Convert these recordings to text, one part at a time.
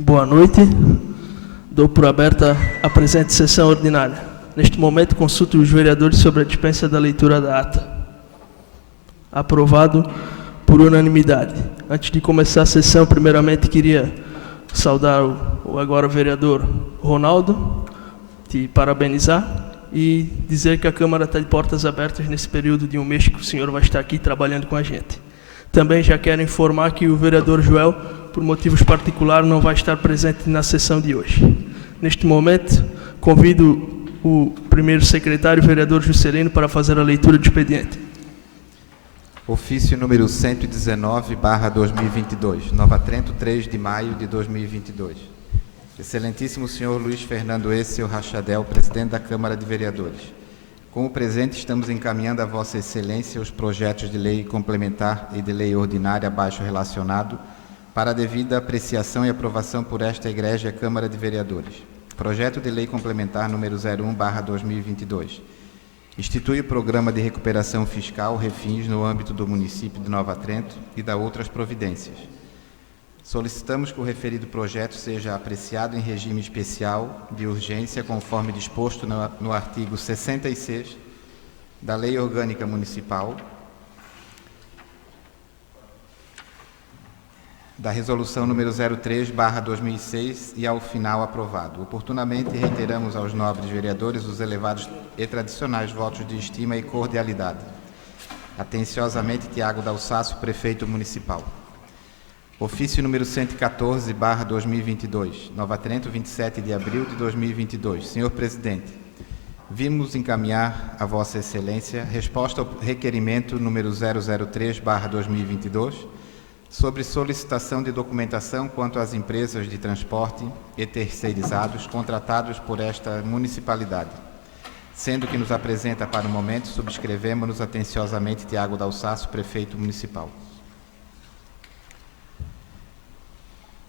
Boa noite. Dou por aberta a presente sessão ordinária. Neste momento, consulto os vereadores sobre a dispensa da leitura da ata. Aprovado por unanimidade. Antes de começar a sessão, primeiramente queria saudar o agora vereador Ronaldo, te parabenizar e dizer que a Câmara está de portas abertas nesse período de um mês que o senhor vai estar aqui trabalhando com a gente. Também já quero informar que o vereador Joel, por motivos particulares, não vai estar presente na sessão de hoje. Neste momento, convido o primeiro secretário, o vereador Juscelino, para fazer a leitura do expediente. Ofício número 119/2022, Nova Trento, 3 de maio de 2022. Excelentíssimo senhor Luiz Fernando Êcio Rachadel, presidente da Câmara de Vereadores. Com o presente, estamos encaminhando a Vossa Excelência os projetos de lei complementar e de lei ordinária abaixo relacionado para a devida apreciação e aprovação por esta Egrégia Câmara de Vereadores. Projeto de lei complementar número 01/2022. Institui o Programa de Recuperação Fiscal Refins no âmbito do município de Nova Trento e da outras providências. Solicitamos que o referido projeto seja apreciado em regime especial de urgência, conforme disposto no artigo 66 da Lei Orgânica Municipal, da Resolução número 03/2006 e ao final aprovado. Oportunamente reiteramos aos nobres vereadores os elevados e tradicionais votos de estima e cordialidade. Atenciosamente, Tiago Dalsaço, Prefeito Municipal. Ofício número 114/2022, Nova Trento, 27 de abril de 2022. Senhor Presidente, vimos encaminhar a Vossa Excelência resposta ao requerimento número 003/2022 sobre solicitação de documentação quanto às empresas de transporte e terceirizados contratados por esta municipalidade. Sendo que nos apresenta para o momento, subscrevemos-nos atenciosamente Tiago Dalsaço, Prefeito Municipal.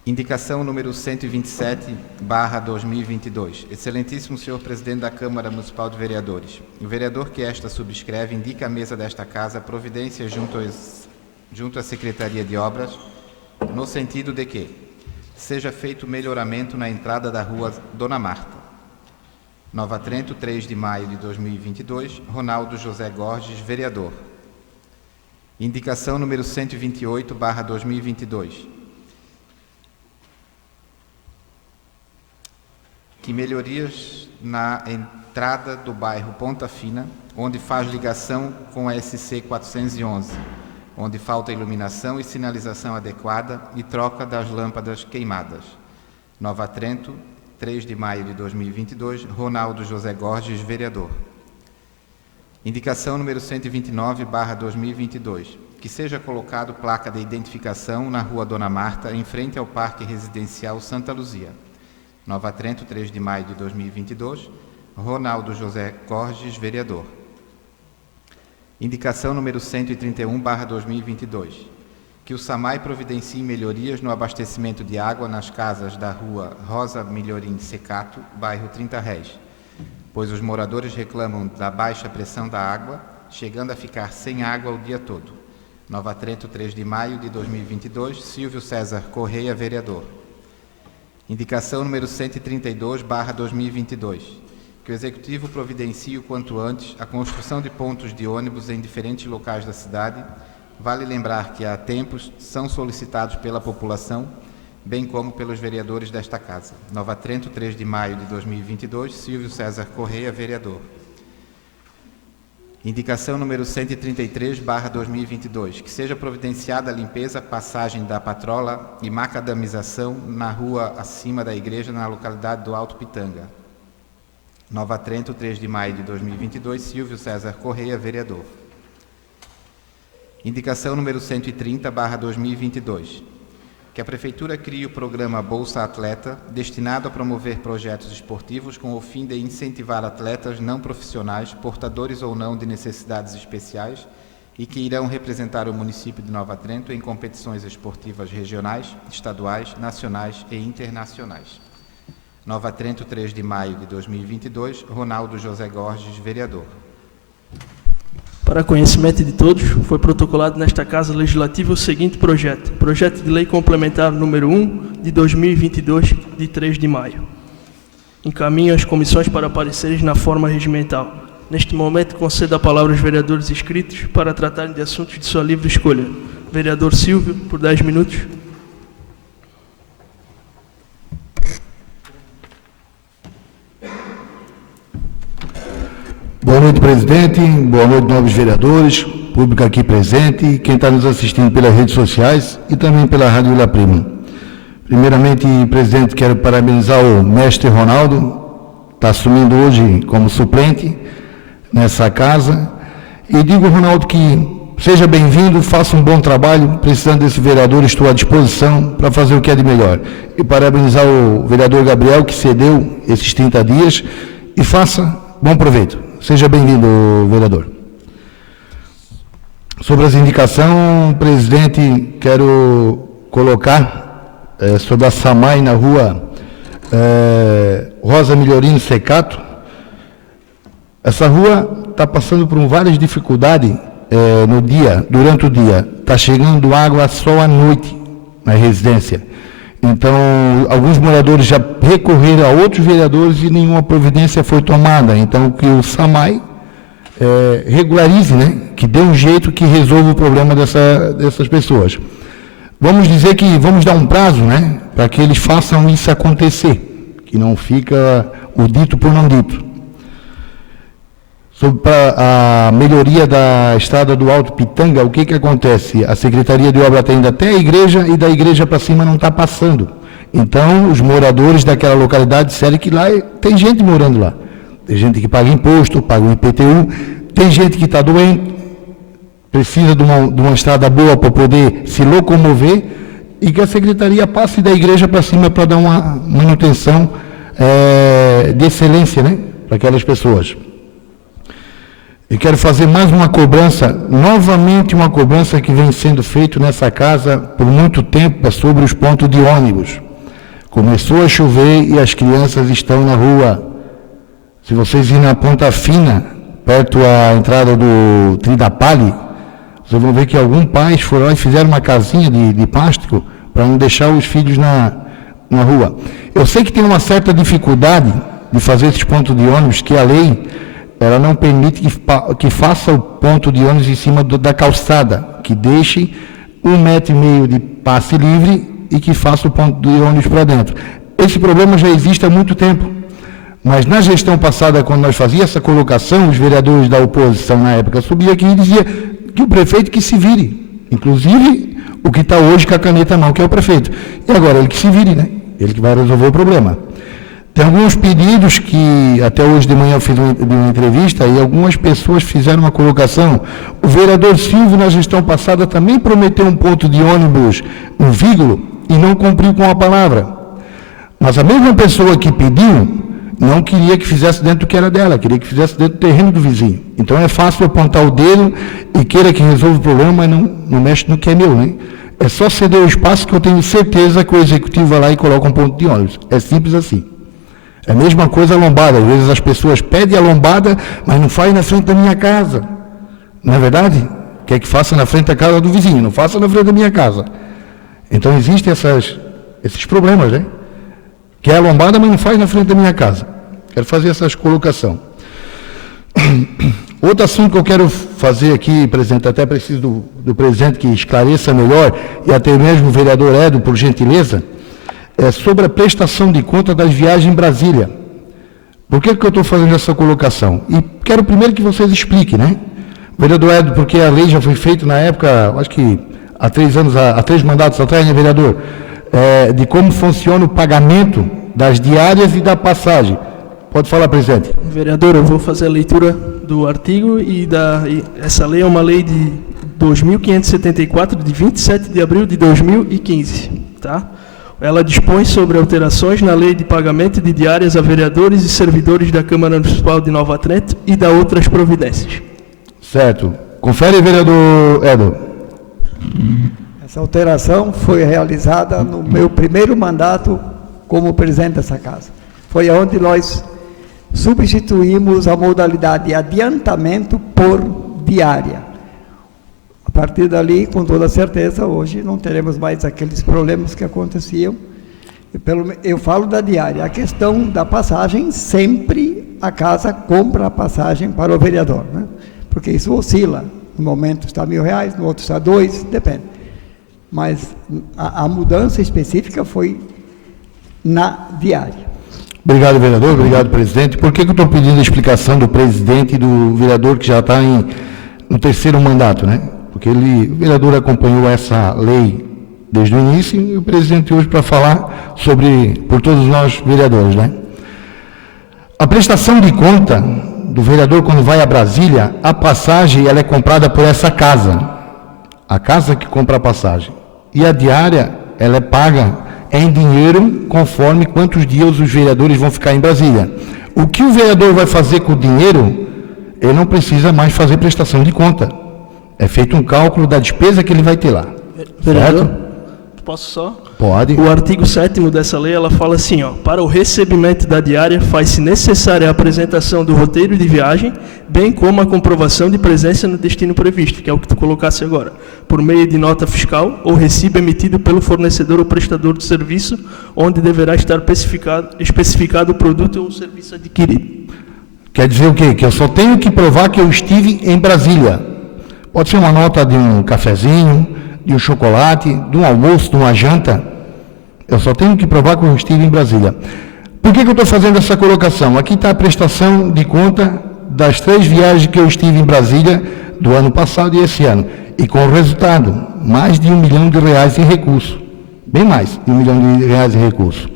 Indicação número 127/2022. Excelentíssimo senhor Presidente da Câmara Municipal de Vereadores, o vereador que esta subscreve indica à mesa desta Casa providências junto à Secretaria de Obras, no sentido de que seja feito melhoramento na entrada da rua Dona Marta. Nova Trento, 3 de maio de 2022, Ronaldo José Gorges, vereador. Indicação número 128/2022. Que melhorias na entrada do bairro Ponta Fina, onde faz ligação com a SC 411, onde falta iluminação e sinalização adequada e troca das lâmpadas queimadas. Nova Trento, 3 de maio de 2022, Ronaldo José Gorges, vereador. Indicação número 129/2022, que seja colocado placa de identificação na rua Dona Marta, em frente ao Parque Residencial Santa Luzia. Nova Trento, 3 de maio de 2022, Ronaldo José Gorges, vereador. Indicação número 131/2022, que o SAMAI providencie melhorias no abastecimento de água nas casas da rua Rosa Milhorim Secato, bairro 30 Réis, pois os moradores reclamam da baixa pressão da água, chegando a ficar sem água o dia todo. Nova Trento, 3 de maio de 2022, Silvio César Correia, vereador. Indicação número 132/2022, que o Executivo providencie o quanto antes a construção de pontos de ônibus em diferentes locais da cidade. Vale lembrar que há tempos são solicitados pela população, bem como pelos vereadores desta Casa. Nova Trento, 3 de maio de 2022, Silvio César Correia, vereador. Indicação número 133/2022, que seja providenciada a limpeza, passagem da patrola e macadamização na rua acima da igreja, na localidade do Alto Pitanga. Nova Trento, 3 de maio de 2022, Silvio César Correia, vereador. Indicação número 130/2022, que a Prefeitura crie o programa Bolsa Atleta, destinado a promover projetos esportivos com o fim de incentivar atletas não profissionais, portadores ou não de necessidades especiais, e que irão representar o município de Nova Trento em competições esportivas regionais, estaduais, nacionais e internacionais. Nova Trento, 3 de maio de 2022, Ronaldo José Gorges, vereador. Para conhecimento de todos, foi protocolado nesta Casa Legislativa o seguinte projeto. Projeto de Lei Complementar número 1 de 2022, de 3 de maio. Encaminho as comissões para pareceres na forma regimental. Neste momento, concedo a palavra aos vereadores inscritos para tratarem de assuntos de sua livre escolha. Vereador Silvio, por 10 minutos. Boa noite, presidente. Boa noite, novos vereadores, público aqui presente, quem está nos assistindo pelas redes sociais e também pela Rádio Vila Prima. Primeiramente, presidente, quero parabenizar o mestre Ronaldo, está assumindo hoje como suplente nessa casa. E digo, Ronaldo, que seja bem-vindo, faça um bom trabalho, precisando desse vereador, estou à disposição para fazer o que é de melhor. E parabenizar o vereador Gabriel, que cedeu esses 30 dias, e faça bom proveito. Seja bem-vindo, vereador. Sobre as indicações, presidente, quero colocar sobre a SAMAI na rua Rosa Melhorino Secato. Essa rua está passando por várias dificuldades durante o dia. Está chegando água só à noite na residência. Então, alguns moradores já recorreram a outros vereadores e nenhuma providência foi tomada. Então, que o SAMAI regularize, né? Que dê um jeito que resolva o problema dessas pessoas. Vamos dizer que vamos dar um prazo, né? Para que eles façam isso acontecer, que não fica o dito por não dito. Sobre a melhoria da estrada do Alto Pitanga, o que acontece? A Secretaria de Obra está indo até a igreja e da igreja para cima não está passando. Então, os moradores daquela localidade disseram que lá tem gente morando lá. Tem gente que paga imposto, paga o IPTU, tem gente que está doente, precisa de uma estrada boa para poder se locomover e que a Secretaria passe da igreja para cima para dar uma manutenção de excelência, né, para aquelas pessoas. Eu quero fazer mais uma cobrança, novamente uma cobrança que vem sendo feita nessa casa por muito tempo, sobre os pontos de ônibus. Começou a chover e as crianças estão na rua. Se vocês irem na Ponta Fina, perto da entrada do Tridapali, vocês vão ver que alguns pais foram lá e fizeram uma casinha de plástico para não deixar os filhos na rua. Eu sei que tem uma certa dificuldade de fazer esses pontos de ônibus, que a lei ela não permite que faça o ponto de ônibus em cima da calçada, que deixe 1,5 metro de passe livre e que faça o ponto de ônibus para dentro. Esse problema já existe há muito tempo, mas na gestão passada, quando nós fazíamos essa colocação, os vereadores da oposição na época subiam aqui e diziam que o prefeito que se vire, inclusive o que está hoje com a caneta na mão, que é o prefeito. E agora ele que se vire, né? Ele que vai resolver o problema. Tem alguns pedidos que, até hoje de manhã eu fiz uma entrevista e algumas pessoas fizeram uma colocação. O vereador Silvio, na gestão passada, também prometeu um ponto de ônibus no Vígulo e não cumpriu com a palavra. Mas a mesma pessoa que pediu não queria que fizesse dentro do que era dela, queria que fizesse dentro do terreno do vizinho. Então é fácil apontar o dedo e queira que resolva o problema, mas não mexe no que é meu, né? É só ceder o espaço que eu tenho certeza que o executivo vai lá e coloca um ponto de ônibus. É simples assim. É a mesma coisa a lombada. Às vezes as pessoas pedem a lombada, mas não faz na frente da minha casa. Não é verdade? Quer que faça na frente da casa do vizinho, não faça na frente da minha casa. Então existem esses problemas, né? Quer a lombada, mas não faz na frente da minha casa. Quero fazer essas colocações. Outro assunto que eu quero fazer aqui, presidente, até preciso do presidente que esclareça melhor, e até mesmo o vereador Edo, por gentileza, é sobre a prestação de conta das viagens em Brasília. Por que eu estou fazendo essa colocação? E quero primeiro que vocês expliquem, né? Vereador Edo, porque a lei já foi feita na época, acho que há 3 mandatos atrás, né, vereador? De como funciona o pagamento das diárias e da passagem. Pode falar, presidente. Vereador, eu vou fazer a leitura do artigo essa lei é uma lei de 2.574, de 27 de abril de 2015, tá? Ela dispõe sobre alterações na lei de pagamento de diárias a vereadores e servidores da Câmara Municipal de Nova Trento e da outras providências. Certo. Confere, vereador Edo. Essa alteração foi realizada no meu primeiro mandato como presidente dessa casa. Foi onde nós substituímos a modalidade de adiantamento por diária. A partir dali, com toda certeza, hoje não teremos mais aqueles problemas que aconteciam. Eu falo da diária. A questão da passagem, sempre a casa compra a passagem para o vereador, né? Porque isso oscila. No momento está R$1.000, no outro está 2, depende. Mas a mudança específica foi na diária. Obrigado, vereador. Obrigado, presidente. Por que eu estou pedindo a explicação do presidente e do vereador que já está no terceiro mandato, né? Porque o vereador acompanhou essa lei desde o início e o presidente hoje para falar por todos nós vereadores, né? A prestação de conta do vereador quando vai a Brasília, a passagem ela é comprada por essa casa, a casa que compra a passagem, e a diária ela é paga em dinheiro conforme quantos dias os vereadores vão ficar em Brasília. O que o vereador vai fazer com o dinheiro, ele não precisa mais fazer prestação de conta. É feito um cálculo da despesa que ele vai ter lá. Vereador, certo? posso só? Pode. O artigo 7º dessa lei, ela fala assim, ó, para o recebimento da diária faz-se necessária a apresentação do roteiro de viagem, bem como a comprovação de presença no destino previsto, que é o que tu colocasse agora, por meio de nota fiscal ou recibo emitido pelo fornecedor ou prestador de serviço, onde deverá estar especificado o produto ou o serviço adquirido. Quer dizer o quê? Que eu só tenho que provar que eu estive em Brasília. Pode ser uma nota de um cafezinho, de um chocolate, de um almoço, de uma janta. Eu só tenho que provar que eu estive em Brasília. Por que eu estou fazendo essa colocação? Aqui está a prestação de conta das 3 viagens que eu estive em Brasília do ano passado e esse ano. E com o resultado, mais de R$1 milhão em recurso. Bem mais de R$1 milhão em recurso.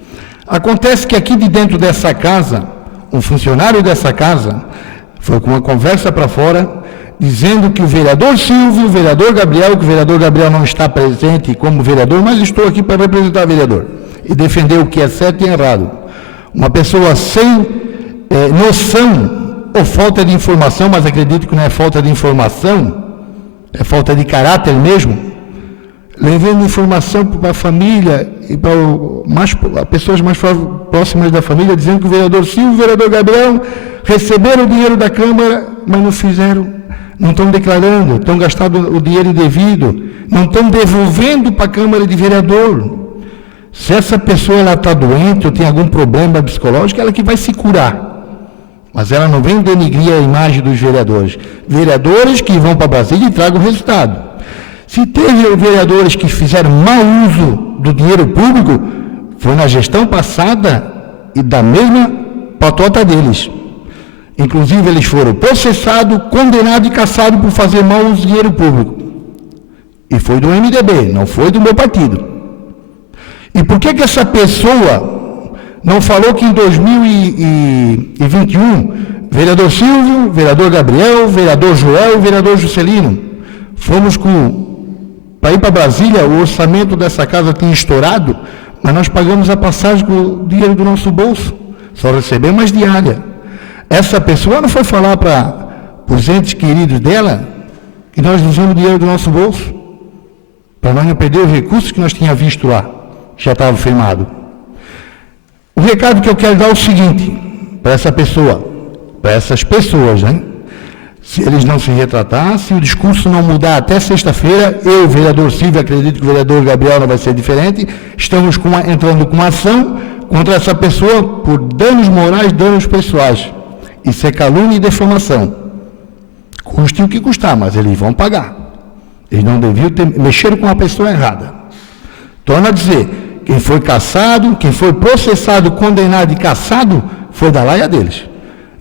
Acontece que aqui de dentro dessa casa, um funcionário dessa casa foi com uma conversa para fora, dizendo que o vereador Silvio, o vereador Gabriel, que o vereador Gabriel não está presente como vereador, mas estou aqui para representar o vereador e defender o que é certo e errado. Uma pessoa sem noção ou falta de informação, mas acredito que não é falta de informação, é falta de caráter mesmo, levando informação para a família e para as pessoas mais próximas da família, dizendo que o vereador Silvio e o vereador Gabriel receberam o dinheiro da Câmara, mas não fizeram. Não estão declarando, estão gastando o dinheiro indevido, não estão devolvendo para a Câmara de Vereador. Se essa pessoa está doente ou tem algum problema psicológico, ela que vai se curar. Mas ela não vem denigrir a imagem dos vereadores. Vereadores que vão para Brasília e tragam o resultado. Se teve vereadores que fizeram mau uso do dinheiro público, foi na gestão passada e da mesma patota deles. Inclusive, eles foram processados, condenados e caçados por fazer mal uso do dinheiro público. E foi do MDB, não foi do meu partido. E por que essa pessoa não falou que em 2021, vereador Silvio, vereador Gabriel, vereador Joel e vereador Juscelino, fomos para ir para Brasília, o orçamento dessa casa tinha estourado, mas nós pagamos a passagem com o dinheiro do nosso bolso, só recebemos as diárias. Essa pessoa não foi falar para os entes queridos dela que nós usamos o dinheiro do nosso bolso, para nós não perder os recursos que nós tínhamos visto lá, já estava firmado. O recado que eu quero dar é o seguinte, para essa pessoa, para essas pessoas, né? Se eles não se retratar, se o discurso não mudar até sexta-feira, eu, vereador Silvio, acredito que o vereador Gabriel não vai ser diferente, estamos entrando com uma ação contra essa pessoa por danos morais, danos pessoais. Isso é calúnia e defamação. Custe o que custar, mas eles vão pagar. Eles não deviam mexer com a pessoa errada. Torno a dizer, quem foi caçado, quem foi processado, condenado e caçado, foi da laia deles.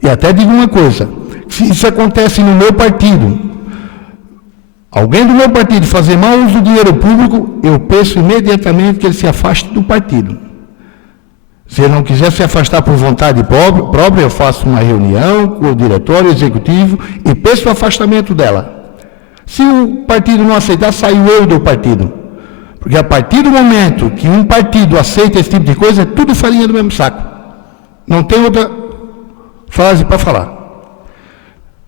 E até digo uma coisa, se isso acontece no meu partido, alguém do meu partido fazer mau uso do dinheiro público, eu peço imediatamente que ele se afaste do partido. Se ele não quiser se afastar por vontade própria, eu faço uma reunião com o diretório executivo e peço o afastamento dela. Se o partido não aceitar, saio eu do partido. Porque a partir do momento que um partido aceita esse tipo de coisa, é tudo farinha do mesmo saco. Não tem outra frase para falar.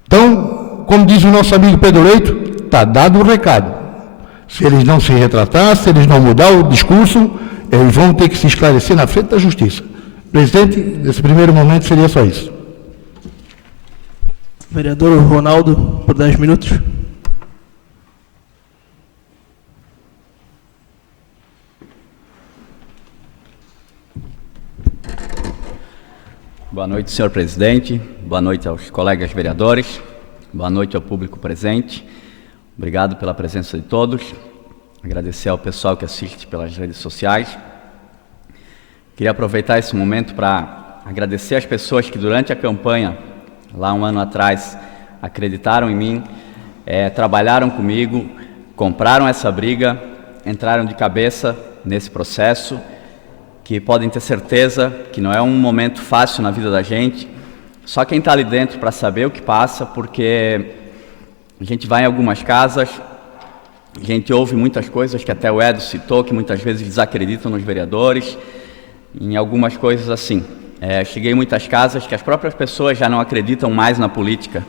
Então, como diz o nosso amigo Pedro Leito, está dado o recado. Se eles não se retratar, se eles não mudar o discurso, eles vão ter que se esclarecer na frente da justiça. Presidente, nesse primeiro momento seria só isso. Vereador Ronaldo, por 10 minutos. Boa noite, senhor presidente. Boa noite aos colegas vereadores. Boa noite ao público presente. Obrigado pela presença de todos. Agradecer ao pessoal que assiste pelas redes sociais. Queria aproveitar esse momento para agradecer às pessoas que durante a campanha, lá um ano atrás, acreditaram em mim, trabalharam comigo, compraram essa briga, entraram de cabeça nesse processo, que podem ter certeza que não é um momento fácil na vida da gente. Só quem está ali dentro para saber o que passa, porque a gente vai em algumas casas, a gente ouve muitas coisas que até o Edo citou, que muitas vezes desacreditam nos vereadores, em algumas coisas assim. Cheguei em muitas casas que as próprias pessoas já não acreditam mais na política,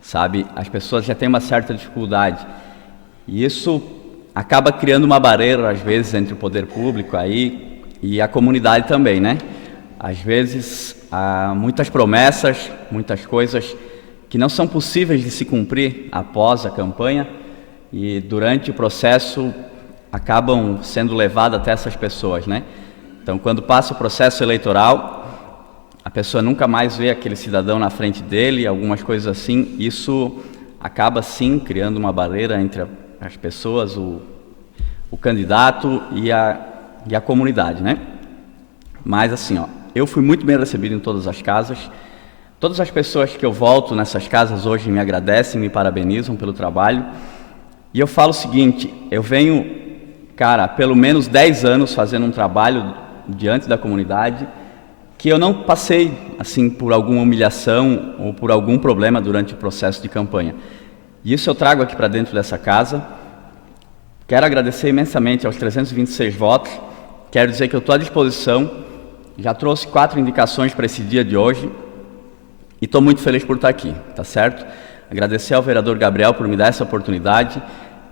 sabe? As pessoas já têm uma certa dificuldade. E isso acaba criando uma barreira, às vezes, entre o poder público aí e a comunidade também, né? Às vezes, há muitas promessas, muitas coisas que não são possíveis de se cumprir após a campanha e durante o processo acabam sendo levadas até essas pessoas, né? Então, quando passa o processo eleitoral, a pessoa nunca mais vê aquele cidadão na frente dele, algumas coisas assim. Isso acaba, sim, criando uma barreira entre as pessoas, o candidato e a comunidade, né? Mas assim, eu fui muito bem recebido em todas as casas. Todas as pessoas que eu volto nessas casas hoje me agradecem, me parabenizam pelo trabalho. E eu falo o seguinte, eu venho, cara, há pelo menos 10 anos fazendo um trabalho diante da comunidade que eu não passei, assim, por alguma humilhação ou por algum problema durante o processo de campanha. E isso eu trago aqui para dentro dessa casa. Quero agradecer imensamente aos 326 votos. Quero dizer que eu estou à disposição, já trouxe 4 indicações para esse dia de hoje e estou muito feliz por estar aqui, tá certo? Agradecer ao vereador Gabriel por me dar essa oportunidade,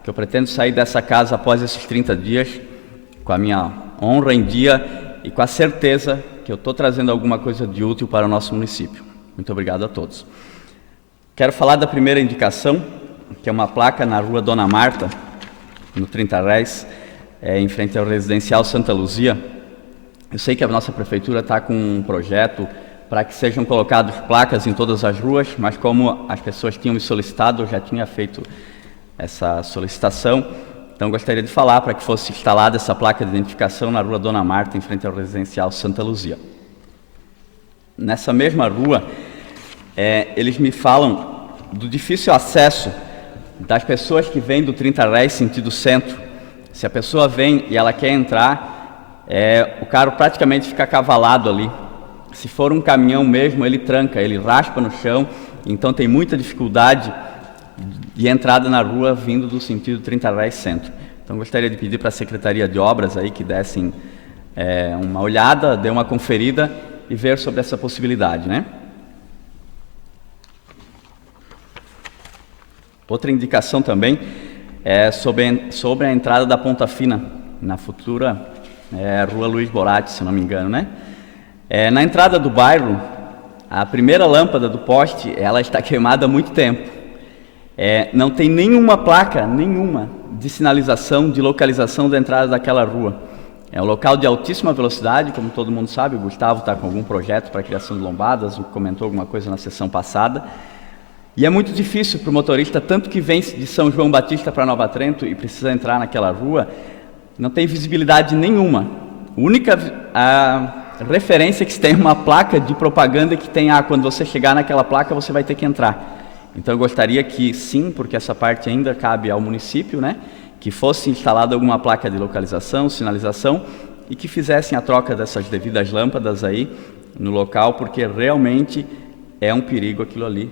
que eu pretendo sair dessa casa após esses 30 dias, com a minha honra em dia e com a certeza que eu estou trazendo alguma coisa de útil para o nosso município. Muito obrigado a todos. Quero falar da primeira indicação, que é uma placa na rua Dona Marta, no 30 Reis, em frente ao residencial Santa Luzia. Eu sei que a nossa prefeitura está com um projeto para que sejam colocadas placas em todas as ruas, mas como as pessoas tinham me solicitado, eu já tinha feito essa solicitação, então gostaria de falar para que fosse instalada essa placa de identificação na rua Dona Marta, em frente ao residencial Santa Luzia. Nessa mesma rua, eles me falam do difícil acesso das pessoas que vêm do 30 Reis sentido centro. Se a pessoa vem e ela quer entrar, o carro praticamente fica cavalado ali. Se for um caminhão mesmo, ele tranca, ele raspa no chão, então tem muita dificuldade de entrada na rua vindo do sentido 30 Reis centro. Então gostaria de pedir para a Secretaria de Obras aí que dessem uma olhada, dê uma conferida e ver sobre essa possibilidade, né? Outra indicação também é sobre a entrada da Ponta Fina, na futura Rua Luiz Borati, se não me engano, né? Na entrada do bairro, a primeira lâmpada do poste, ela está queimada há muito tempo. Não tem nenhuma placa, nenhuma, de sinalização, de localização da entrada daquela rua. É um local de altíssima velocidade, como todo mundo sabe, o Gustavo está com algum projeto para a criação de lombadas, comentou alguma coisa na sessão passada. E é muito difícil para o motorista, tanto que vem de São João Batista para Nova Trento e precisa entrar naquela rua, não tem visibilidade nenhuma. A única referência que se tem é uma placa de propaganda que tem, quando você chegar naquela placa você vai ter que entrar. Então eu gostaria que sim, porque essa parte ainda cabe ao município, né, que fosse instalada alguma placa de localização, sinalização e que fizessem a troca dessas devidas lâmpadas aí no local, porque realmente é um perigo aquilo ali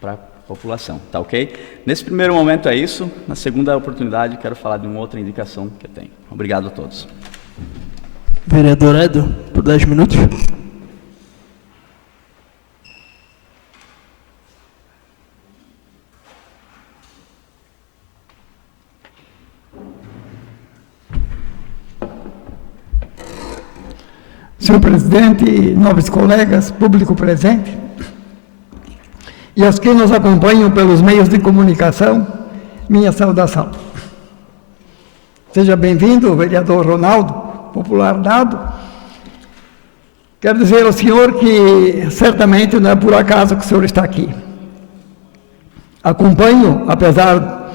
para a população, tá ok? Nesse primeiro momento é isso, na segunda oportunidade quero falar de uma outra indicação que eu tenho. Obrigado a todos. Vereador Edo, por 10 minutos. Senhor presidente, nobres colegas, público presente, e aos que nos acompanham pelos meios de comunicação, minha saudação. Seja bem-vindo, vereador Ronaldo, popular dado. Quero dizer ao senhor que certamente não é por acaso que o senhor está aqui. Acompanho, apesar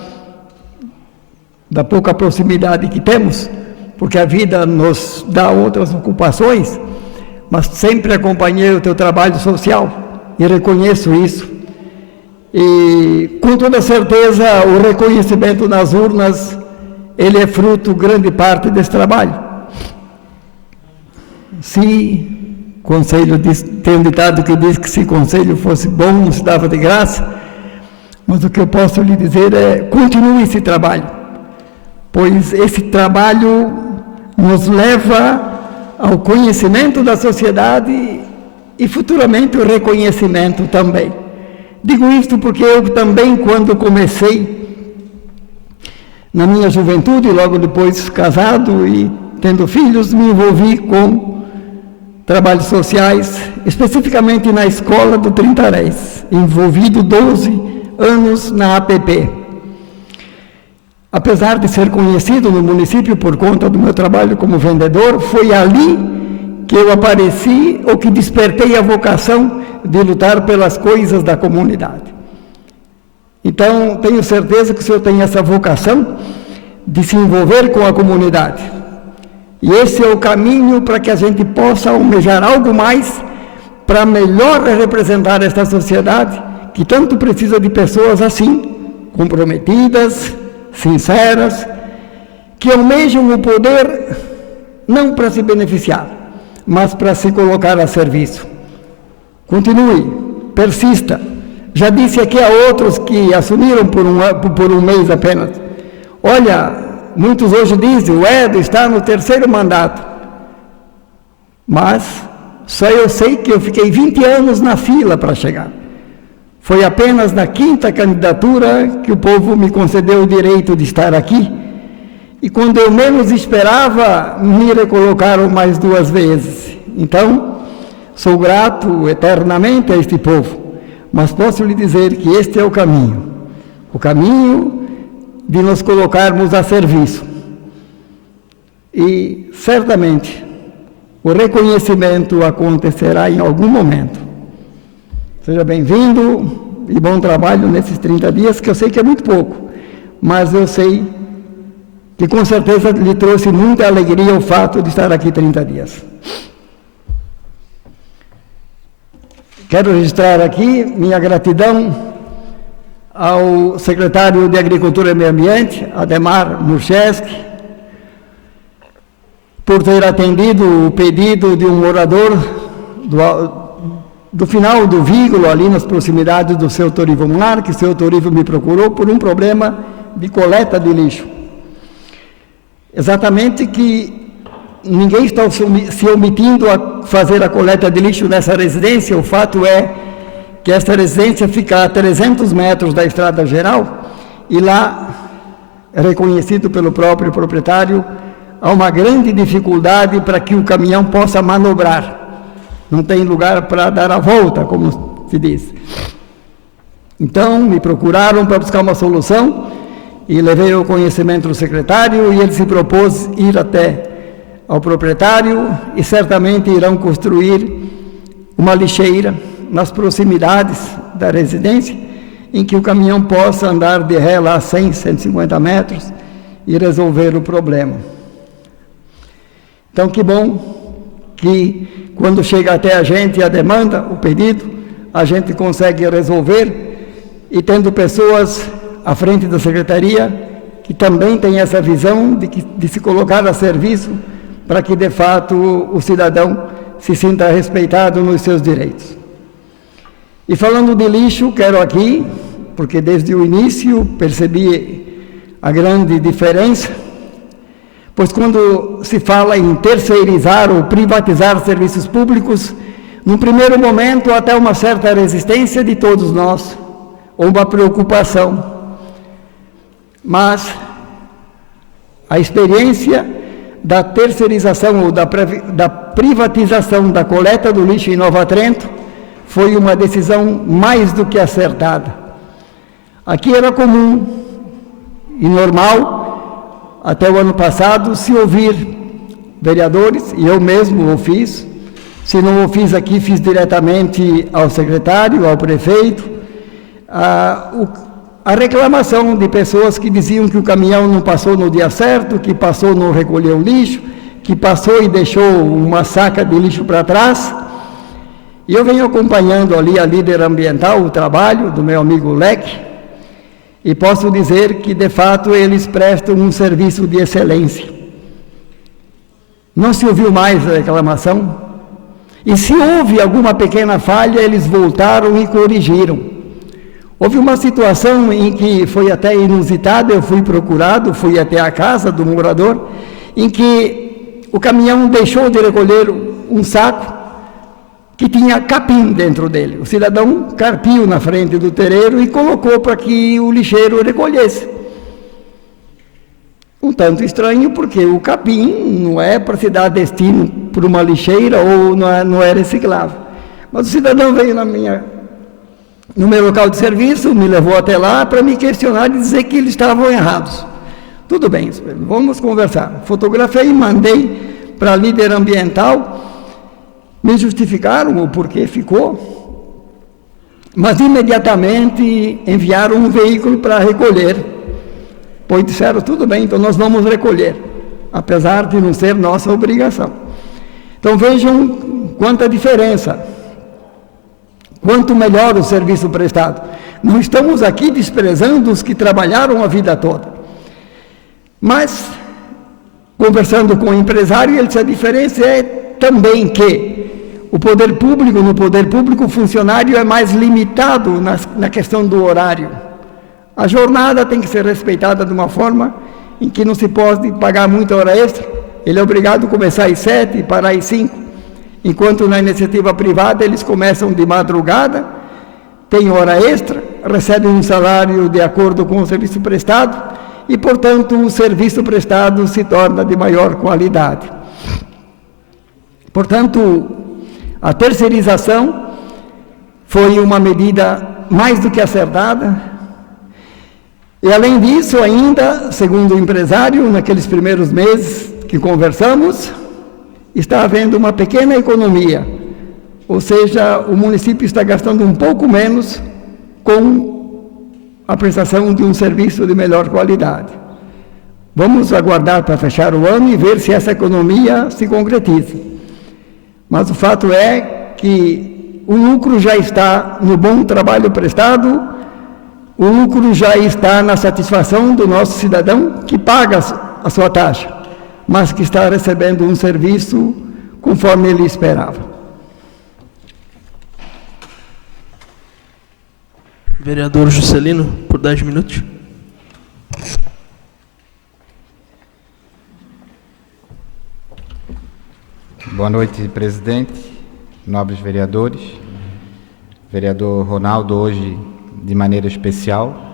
da pouca proximidade que temos, porque a vida nos dá outras ocupações, mas sempre acompanhei o teu trabalho social e reconheço isso. E com toda certeza o reconhecimento nas urnas, ele é fruto, grande parte desse trabalho. Se conselho tem um ditado que diz que se conselho fosse bom, não se dava de graça, mas o que eu posso lhe dizer é, continue esse trabalho, pois esse trabalho nos leva ao conhecimento da sociedade e futuramente o reconhecimento também. Digo isto porque eu também, quando comecei na minha juventude, logo depois casado e tendo filhos, me envolvi com trabalhos sociais, especificamente na escola do Trintarés, envolvido 12 anos na APP. Apesar de ser conhecido no município por conta do meu trabalho como vendedor, foi ali que eu apareci ou que despertei a vocação de lutar pelas coisas da comunidade. Então, tenho certeza que o senhor tem essa vocação de se envolver com a comunidade. E esse é o caminho para que a gente possa almejar algo mais para melhor representar esta sociedade que tanto precisa de pessoas assim, comprometidas, sinceras, que almejam o poder não para se beneficiar, mas para se colocar a serviço. Continue, persista. Já disse aqui a outros que assumiram por um mês apenas. Olha, muitos hoje dizem, o Edo está no 3º mandato. Mas só eu sei que eu fiquei 20 anos na fila para chegar. Foi apenas na 5ª candidatura que o povo me concedeu o direito de estar aqui. E quando eu menos esperava, me recolocaram mais 2 vezes. Então, sou grato eternamente a este povo. Mas posso lhe dizer que este é o caminho de nos colocarmos a serviço. E, certamente, o reconhecimento acontecerá em algum momento. Seja bem-vindo e bom trabalho nesses 30 dias, que eu sei que é muito pouco, mas eu sei que com certeza lhe trouxe muita alegria o fato de estar aqui 30 dias. Quero registrar aqui minha gratidão ao secretário de Agricultura e Meio Ambiente, Ademar Murcheski, por ter atendido o pedido de um morador do final do Vígulo, ali nas proximidades do seu Torivo Mar, que o seu Torivo me procurou por um problema de coleta de lixo. Exatamente que ninguém está se omitindo a fazer a coleta de lixo nessa residência, o fato é que esta residência fica a 300 metros da estrada geral e lá, é reconhecido pelo próprio proprietário, há uma grande dificuldade para que o caminhão possa manobrar. Não tem lugar para dar a volta, como se diz. Então, me procuraram para buscar uma solução e levei ao conhecimento do secretário e ele se propôs ir até ao proprietário e certamente irão construir uma lixeira nas proximidades da residência, em que o caminhão possa andar de ré lá 100, 150 metros e resolver o problema. Então, que bom que quando chega até a gente a demanda, o pedido, a gente consegue resolver e tendo pessoas à frente da secretaria que também têm essa visão de se colocar a serviço para que, de fato, o cidadão se sinta respeitado nos seus direitos. E falando de lixo, quero aqui, porque desde o início percebi a grande diferença, pois quando se fala em terceirizar ou privatizar serviços públicos, num primeiro momento até uma certa resistência de todos nós, ou uma preocupação. Mas a experiência da terceirização ou da privatização da coleta do lixo em Nova Trento foi uma decisão mais do que acertada. Aqui era comum e normal, até o ano passado, se ouvir vereadores, e eu mesmo o fiz. Se não o fiz aqui, fiz diretamente ao secretário, ao prefeito, a reclamação de pessoas que diziam que o caminhão não passou no dia certo, que passou não recolheu lixo, que passou e deixou uma saca de lixo para trás. E eu venho acompanhando ali a líder ambiental, o trabalho do meu amigo Leque, e posso dizer que, de fato, eles prestam um serviço de excelência. Não se ouviu mais a reclamação, e se houve alguma pequena falha, eles voltaram e corrigiram. Houve uma situação em que foi até inusitada, eu fui procurado, fui até a casa do morador, em que o caminhão deixou de recolher um saco que tinha capim dentro dele. O cidadão carpiu na frente do terreiro e colocou para que o lixeiro recolhesse. Um tanto estranho, porque o capim não é para se dar destino para uma lixeira ou não é reciclável. Mas o cidadão veio no meu local de serviço, me levou até lá para me questionar e dizer que eles estavam errados. Tudo bem, vamos conversar. Fotografei e mandei para a líder ambiental, me justificaram o porquê ficou, mas imediatamente enviaram um veículo para recolher. Pois disseram, tudo bem, então nós vamos recolher, apesar de não ser nossa obrigação. Então vejam quanta diferença, quanto melhor o serviço prestado. Não estamos aqui desprezando os que trabalharam a vida toda, mas, conversando com o empresário, ele disse, a diferença é também que no poder público, o funcionário é mais limitado na questão do horário. A jornada tem que ser respeitada de uma forma em que não se pode pagar muita hora extra. Ele é obrigado a começar às 7 e parar às 5, enquanto na iniciativa privada eles começam de madrugada, têm hora extra, recebem um salário de acordo com o serviço prestado e, portanto, o serviço prestado se torna de maior qualidade. Portanto, a terceirização foi uma medida mais do que acertada. E, além disso, ainda, segundo o empresário, naqueles primeiros meses que conversamos, está havendo uma pequena economia, ou seja, o município está gastando um pouco menos com a prestação de um serviço de melhor qualidade. Vamos aguardar para fechar o ano e ver se essa economia se concretiza. Mas o fato é que o lucro já está no bom trabalho prestado, o lucro já está na satisfação do nosso cidadão que paga a sua taxa, mas que está recebendo um serviço conforme ele esperava. Vereador Juscelino, por 10 minutos. Boa noite, presidente, nobres vereadores. Vereador Ronaldo, hoje de maneira especial,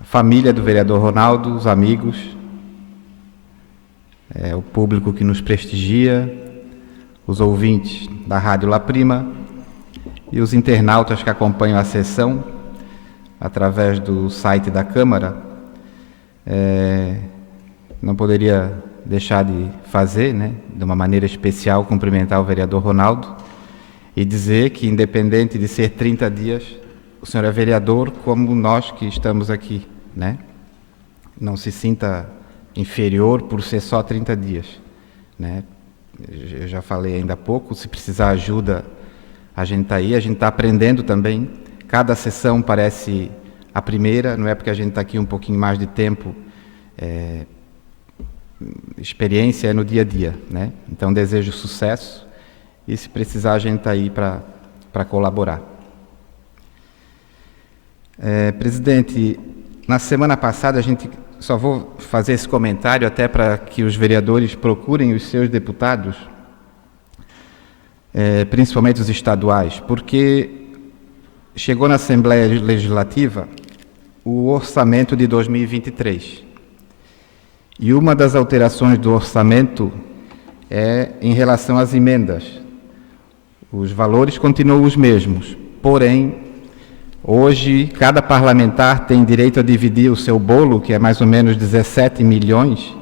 a família do vereador Ronaldo, os amigos, o público que nos prestigia, os ouvintes da Rádio La Prima e os internautas que acompanham a sessão através do site da Câmara. Não poderia deixar de fazer, de uma maneira especial, cumprimentar o vereador Ronaldo e dizer que, independente de ser 30 dias, o senhor é vereador como nós que estamos aqui, Não se sinta inferior por ser só 30 dias, Eu já falei ainda há pouco, se precisar ajuda, a gente está aí, a gente está aprendendo também. Cada sessão parece a primeira, não é porque a gente está aqui um pouquinho mais de tempo, experiência é no dia a dia, Então desejo sucesso e, se precisar, a gente está aí para colaborar. Presidente, na semana passada a gente, só vou fazer esse comentário até para que os vereadores procurem os seus deputados, principalmente os estaduais, porque chegou na Assembleia Legislativa o orçamento de 2023. E uma das alterações do orçamento é em relação às emendas. Os valores continuam os mesmos, porém, hoje cada parlamentar tem direito a dividir o seu bolo, que é mais ou menos 17 milhões,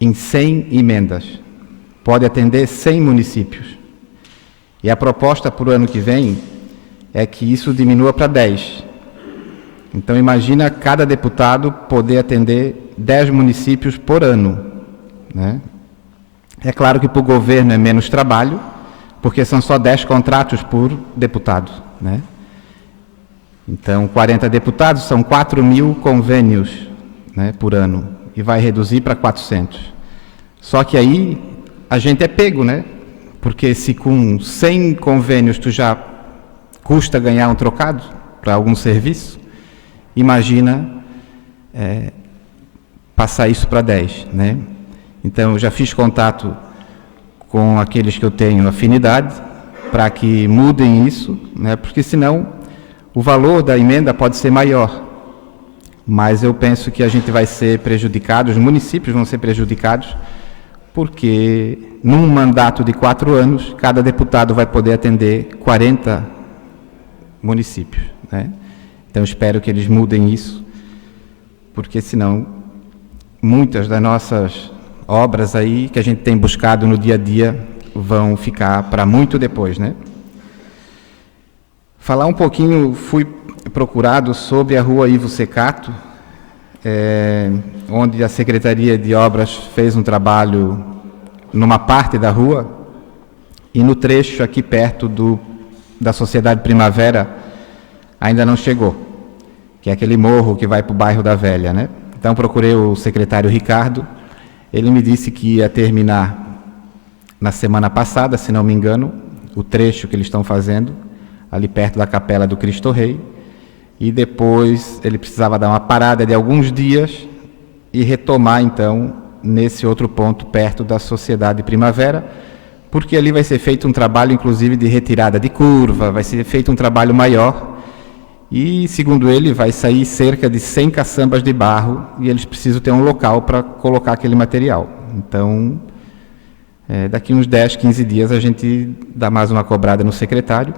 em 100 emendas. Pode atender 100 municípios. E a proposta para o ano que vem é que isso diminua para 10. Então, imagina cada deputado poder atender 10 municípios por ano, né? É claro que para o governo é menos trabalho, porque são só 10 contratos por deputado, né? Então, 40 deputados são 4.000 convênios, né, por ano, e vai reduzir para 400. Só que aí a gente é pego, né? Porque se com 100 convênios tu já custa ganhar um trocado para algum serviço, imagina passar isso para 10, né? Então, eu já fiz contato com aqueles que eu tenho afinidade para que mudem isso, né? Porque senão o valor da emenda pode ser maior. Mas eu penso que a gente vai ser prejudicado, os municípios vão ser prejudicados, porque num mandato de 4 anos, cada deputado vai poder atender 40 municípios, né? Então, espero que eles mudem isso, porque senão muitas das nossas obras aí que a gente tem buscado no dia a dia vão ficar para muito depois, né? Falar um pouquinho, fui procurado sobre a rua Ivo Secato, onde a Secretaria de Obras fez um trabalho numa parte da rua, e no trecho aqui perto da Sociedade Primavera ainda não chegou, que é aquele morro que vai para o bairro da Velha, né? Então procurei o secretário Ricardo, ele me disse que ia terminar na semana passada, se não me engano, o trecho que eles estão fazendo, ali perto da Capela do Cristo Rei, e depois ele precisava dar uma parada de alguns dias e retomar, então, nesse outro ponto, perto da Sociedade Primavera, porque ali vai ser feito um trabalho, inclusive, de retirada de curva, vai ser feito um trabalho maior, e, segundo ele, vai sair cerca de 100 caçambas de barro, e eles precisam ter um local para colocar aquele material. Então, daqui uns 10, 15 dias, a gente dá mais uma cobrada no secretário,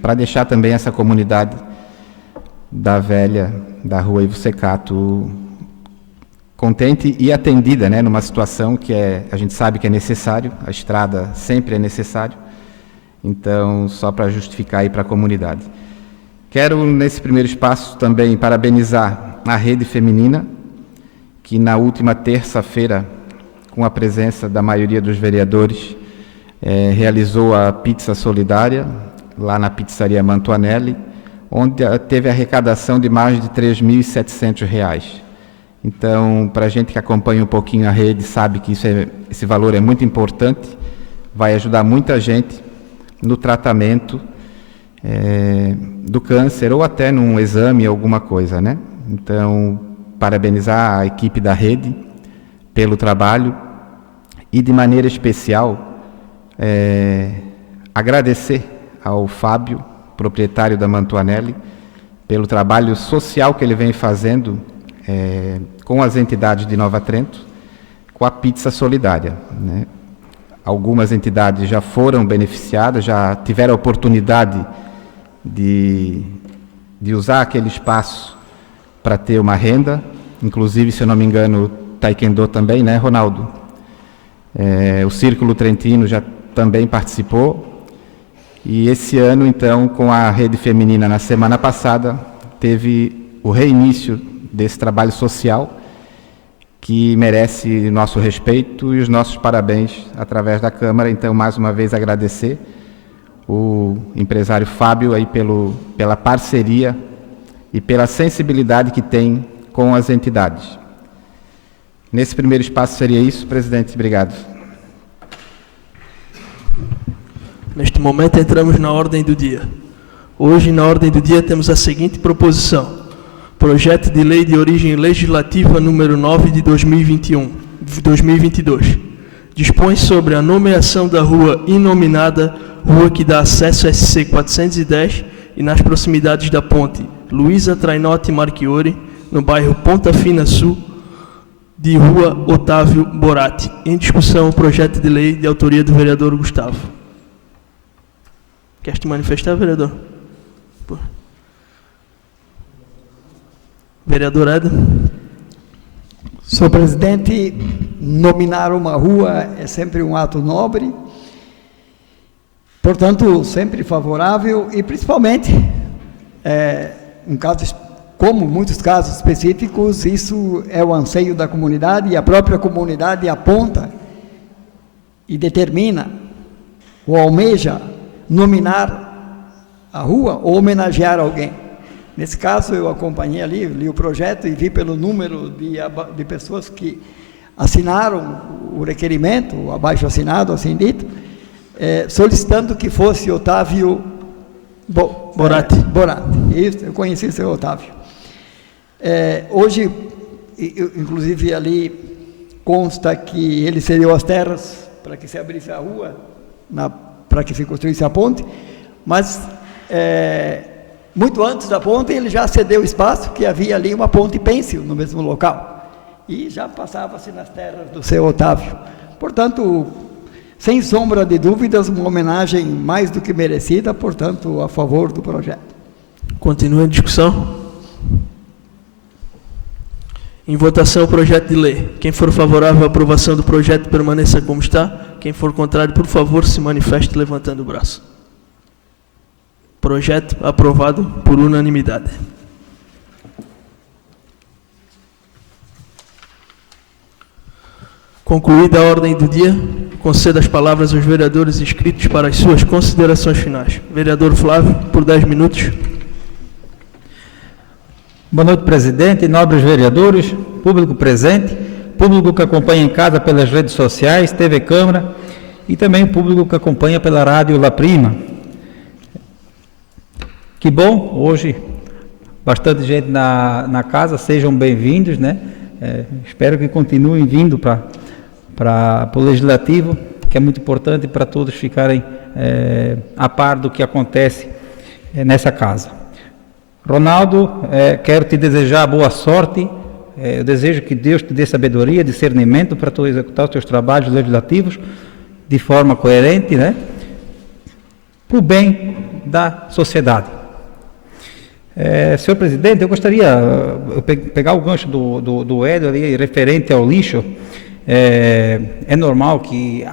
para deixar também essa comunidade da Velha, da rua Ivo Secato, contente e atendida, né, numa situação que a gente sabe que é necessário, a estrada sempre é necessário, então só para justificar aí para a comunidade. Quero nesse primeiro espaço também parabenizar a Rede Feminina, que na última terça-feira, com a presença da maioria dos vereadores, realizou a pizza solidária, lá na pizzaria Mantuanelli, onde teve arrecadação de mais de R$ 3.700. Então, para a gente que acompanha um pouquinho a rede, sabe que esse valor é muito importante, vai ajudar muita gente no tratamento do câncer, ou até num exame, alguma coisa, né? Então, parabenizar a equipe da rede pelo trabalho e, de maneira especial, agradecer ao Fábio, proprietário da Mantuanelli, pelo trabalho social que ele vem fazendo com as entidades de Nova Trento, com a pizza solidária, né? Algumas entidades já foram beneficiadas, já tiveram a oportunidade de usar aquele espaço para ter uma renda, inclusive, se eu não me engano, Taekwondo também, né, Ronaldo? O Círculo Trentino já também participou. E esse ano, então, com a Rede Feminina, na semana passada, teve o reinício desse trabalho social, que merece nosso respeito e os nossos parabéns através da Câmara. Então, mais uma vez, agradecer o empresário Fábio aí pela parceria e pela sensibilidade que tem com as entidades. Nesse primeiro espaço seria isso, presidente. Obrigado. Neste momento entramos na ordem do dia. Hoje, na ordem do dia, temos a seguinte proposição. Projeto de Lei de Origem Legislativa número 9 de 2022. Dispõe sobre a nomeação da rua inominada, rua que dá acesso a SC 410 e nas proximidades da ponte Luísa Trainotti Marchiori, no bairro Ponta Fina Sul, de rua Otávio Boratti. Em discussão, o projeto de lei de autoria do vereador Gustavo. Quer te manifestar, vereador? Vereador Éder. Senhor presidente, nominar uma rua é sempre um ato nobre, portanto, sempre favorável e, principalmente, um caso, como muitos casos específicos, isso é o anseio da comunidade e a própria comunidade aponta e determina ou almeja nominar a rua ou homenagear alguém. Nesse caso, eu acompanhei ali, li o projeto e vi pelo número de pessoas que assinaram o requerimento, o abaixo assinado, assim dito, solicitando que fosse Otávio Borati. Isso, eu conheci o seu Otávio. Hoje, inclusive ali consta que ele cedeu as terras para que se abrisse a rua, para que se construísse a ponte, mas muito antes da ponte ele já cedeu o espaço, que havia ali uma ponte pêncil no mesmo local, e já passava-se nas terras do seu Otávio. Portanto, sem sombra de dúvidas, uma homenagem mais do que merecida, portanto, a favor do projeto. Continua a discussão. Em votação o projeto de lei. Quem for favorável à aprovação do projeto permaneça como está. Quem for contrário, por favor, se manifeste levantando o braço. Projeto aprovado por unanimidade. Concluída a ordem do dia, concedo as palavras aos vereadores inscritos para as suas considerações finais. Vereador Flávio, por 10 minutos. Boa noite, presidente, nobres vereadores, público presente, público que acompanha em casa pelas redes sociais, TV Câmara e também o público que acompanha pela rádio La Prima. Que bom, hoje bastante gente na casa, sejam bem-vindos, né? Espero que continuem vindo para o Legislativo, que é muito importante para todos ficarem a par do que acontece nessa casa. Ronaldo, quero te desejar boa sorte, eu desejo que Deus te dê sabedoria, discernimento para tu executar os teus trabalhos legislativos de forma coerente, né? Para o bem da sociedade. Senhor presidente, eu gostaria de pegar o gancho do Hélio ali, referente ao lixo. É normal que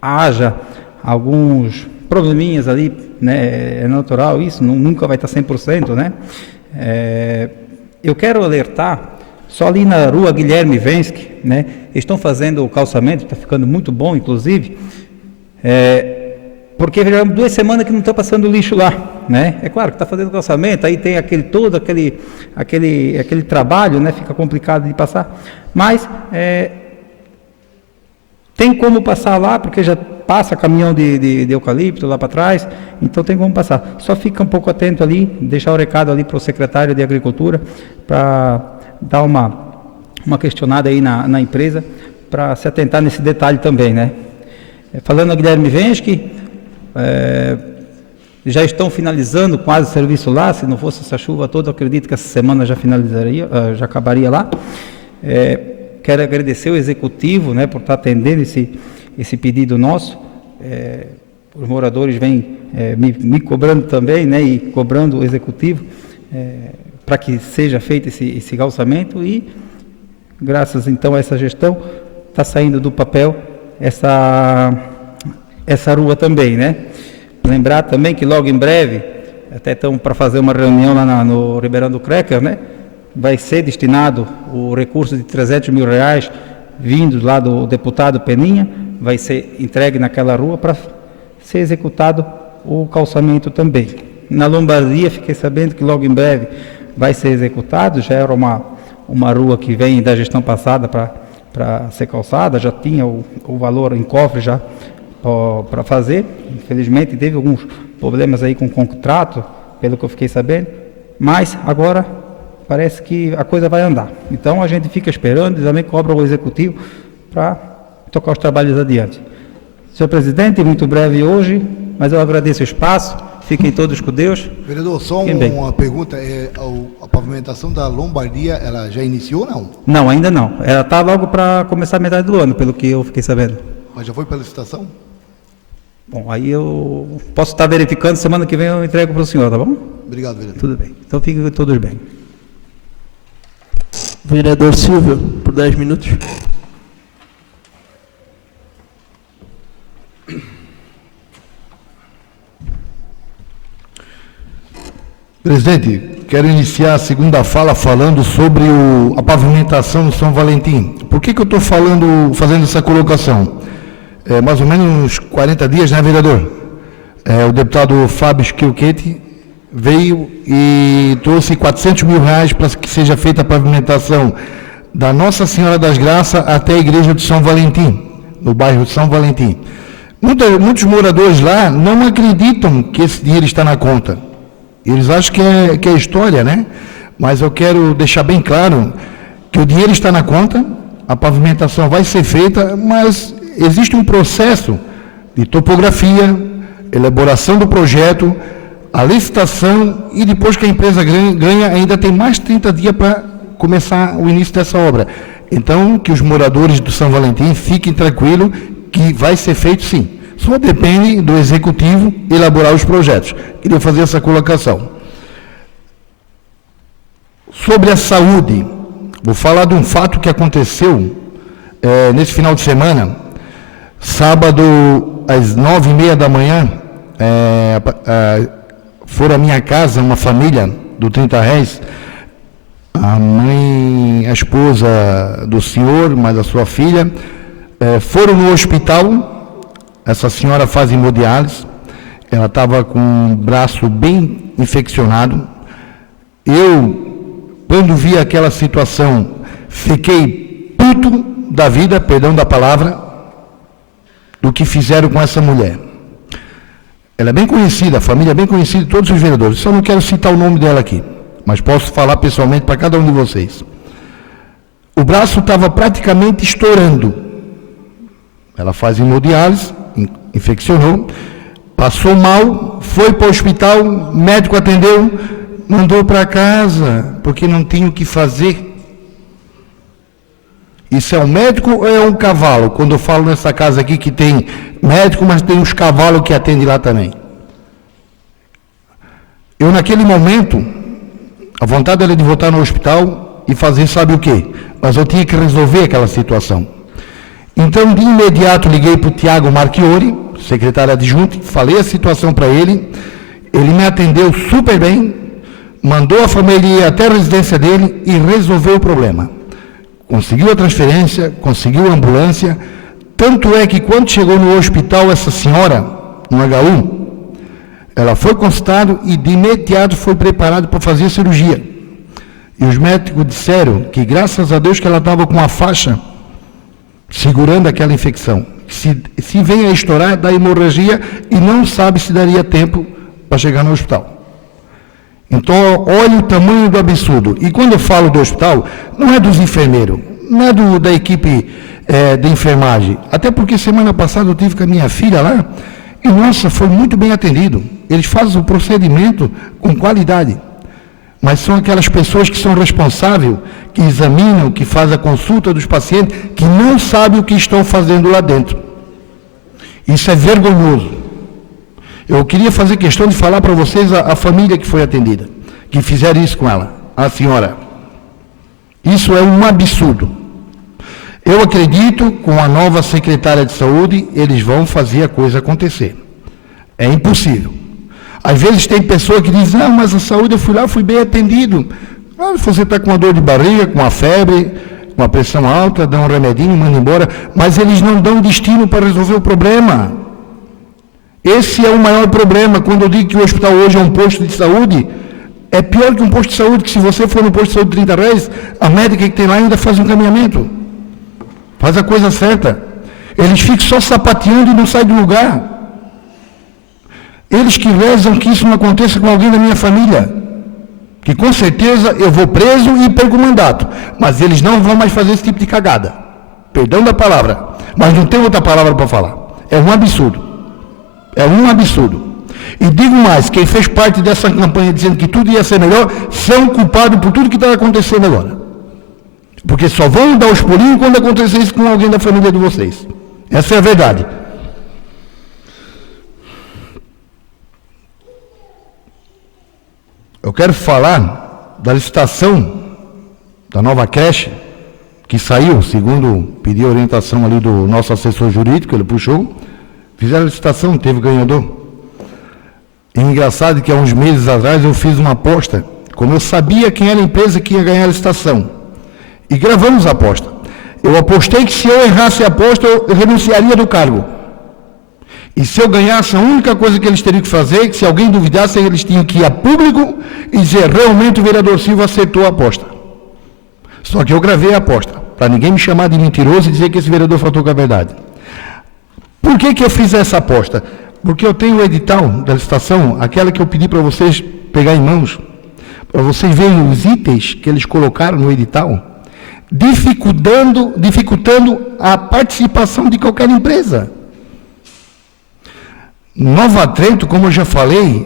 haja alguns probleminhas ali, né? É natural isso, nunca vai estar 100%, né? Eu quero alertar, só ali na rua Guilherme Vensky, né? Estão fazendo o calçamento, está ficando muito bom, inclusive, porque já 2 semanas que não está passando lixo lá, né? É claro que está fazendo calçamento, aí tem aquele trabalho, né? Fica complicado de passar, mas tem como passar lá, porque já passa caminhão de eucalipto lá para trás, então tem como passar. Só fica um pouco atento ali, deixar o recado ali para o secretário de Agricultura, para dar uma questionada aí na empresa, para se atentar nesse detalhe também, né? Falando a Guilherme Vensky, já estão finalizando quase o serviço lá, se não fosse essa chuva toda, eu acredito que essa semana já finalizaria, já acabaria lá. Quero agradecer o Executivo, né, por estar atendendo esse pedido nosso. Os moradores vêm me cobrando também, né, e cobrando o Executivo para que seja feito esse calçamento e, graças então a essa gestão, está saindo do papel essa rua também, né? Lembrar também que logo em breve, até estamos para fazer uma reunião lá no Ribeirão do Crecker, né? Vai ser destinado o recurso de R$300 mil vindos lá do deputado Peninha, vai ser entregue naquela rua para ser executado o calçamento também. Na Lombardia, fiquei sabendo que logo em breve vai ser executado, já era uma rua que vem da gestão passada para ser calçada, já tinha o valor em cofre já para fazer. Infelizmente teve alguns problemas aí com o contrato, pelo que eu fiquei sabendo, mas agora parece que a coisa vai andar. Então a gente fica esperando e também cobra o Executivo para tocar os trabalhos adiante. Senhor presidente, muito breve hoje, mas eu agradeço o espaço, fiquem todos com Deus. Vereador, só uma pergunta, a pavimentação da Lombardia, ela já iniciou ou não? Não, ainda não. Ela está logo para começar a metade do ano, pelo que eu fiquei sabendo. Mas já foi pela licitação? Bom, aí eu posso estar verificando, semana que vem eu entrego para o senhor, tá bom? Obrigado, vereador. Tudo bem. Então fiquem todos bem. Vereador Silvio, por 10 minutos. Presidente, quero iniciar a segunda fala falando sobre a pavimentação do São Valentim. Por que eu estou fazendo essa colocação? Mais ou menos 40 dias, né, vereador? O deputado Fábio Schilketti veio e trouxe R$400 mil para que seja feita a pavimentação da Nossa Senhora das Graças até a igreja de São Valentim, no bairro de São Valentim. Muitos moradores lá não acreditam que esse dinheiro está na conta. Eles acham que é história, né? Mas eu quero deixar bem claro que o dinheiro está na conta, a pavimentação vai ser feita, mas existe um processo de topografia, elaboração do projeto, a licitação, e depois que a empresa ganha, ainda tem mais 30 dias para começar o início dessa obra. Então, que os moradores do São Valentim fiquem tranquilos que vai ser feito sim. Só depende do executivo elaborar os projetos. Queria fazer essa colocação. Sobre a saúde, vou falar de um fato que aconteceu nesse final de semana. Sábado, às 9h30 da manhã, foram à minha casa uma família do 30 Réis, a mãe, a esposa do senhor, mais a sua filha, foram no hospital. Essa senhora faz hemodiálise, ela estava com o braço bem infeccionado. Eu, quando vi aquela situação, fiquei puto da vida, perdão da palavra, do que fizeram com essa mulher. Ela é bem conhecida, a família é bem conhecida de todos os vereadores, só não quero citar o nome dela aqui, mas posso falar pessoalmente para cada um de vocês. O braço estava praticamente estourando. Ela faz hemodiálise, infeccionou, passou mal, foi para o hospital, o médico atendeu, mandou para casa, porque não tinha o que fazer. Isso é um médico ou é um cavalo? Quando eu falo nessa casa aqui que tem médico, mas tem os cavalos que atendem lá também. Eu, naquele momento, a vontade era de voltar no hospital e fazer sabe o quê? Mas eu tinha que resolver aquela situação. Então, de imediato, liguei para o Tiago Marchiori, secretário adjunto, falei a situação para ele, ele me atendeu super bem, mandou a família ir até a residência dele e resolveu o problema. Conseguiu a transferência, conseguiu a ambulância, tanto é que quando chegou no hospital essa senhora, no H1, ela foi consultada e de imediato foi preparada para fazer a cirurgia. E os médicos disseram que graças a Deus que ela estava com a faixa segurando aquela infecção. Se vem a estourar, dá hemorragia e não sabe se daria tempo para chegar no hospital. Então, olha o tamanho do absurdo. E quando eu falo do hospital, não é dos enfermeiros, não é da equipe de enfermagem. Até porque semana passada eu tive com a minha filha lá e, nossa, foi muito bem atendido. Eles fazem o procedimento com qualidade. Mas são aquelas pessoas que são responsáveis, que examinam, que fazem a consulta dos pacientes, que não sabem o que estão fazendo lá dentro. Isso é vergonhoso. Eu queria fazer questão de falar para vocês a família que foi atendida, que fizeram isso com ela, a senhora. Isso é um absurdo. Eu acredito, com a nova secretária de saúde, eles vão fazer a coisa acontecer. É impossível. Às vezes tem pessoa que diz, não, mas a saúde eu fui lá, fui bem atendido. Ah, você está com uma dor de barriga, com uma febre, com uma pressão alta, dá um remedinho, manda embora, mas eles não dão destino para resolver o problema. Esse é o maior problema. Quando eu digo que o hospital hoje é um posto de saúde, é pior que um posto de saúde, que se você for no posto de saúde de 30 reais, a médica que tem lá ainda faz um encaminhamento. Faz a coisa certa. Eles ficam só sapateando e não saem do lugar. Eles que rezam que isso não aconteça com alguém da minha família. Que com certeza eu vou preso e perco o mandato. Mas eles não vão mais fazer esse tipo de cagada. Perdão da palavra. Mas não tem outra palavra para falar. É um absurdo. É um absurdo. E digo mais, quem fez parte dessa campanha dizendo que tudo ia ser melhor, são culpados por tudo que está acontecendo agora. Porque só vão dar os pulinhos quando acontecer isso com alguém da família de vocês. Essa é a verdade. Eu quero falar da licitação da nova creche, que saiu, segundo pedi a orientação ali do nosso assessor jurídico, ele puxou, fizeram a licitação, teve ganhador. E engraçado que há uns meses atrás eu fiz uma aposta, como eu sabia quem era a empresa que ia ganhar a licitação, e gravamos a aposta. Eu apostei que se eu errasse a aposta, eu renunciaria do cargo. E se eu ganhasse, a única coisa que eles teriam que fazer, é que se alguém duvidasse, eles tinham que ir a público e dizer, realmente o vereador Silva aceitou a aposta. Só que eu gravei a aposta, para ninguém me chamar de mentiroso e dizer que esse vereador faltou com a verdade. Por que eu fiz essa aposta? Porque eu tenho o edital da licitação, aquela que eu pedi para vocês pegar em mãos, para vocês verem os itens que eles colocaram no edital, dificultando a participação de qualquer empresa. Nova Trento, como eu já falei,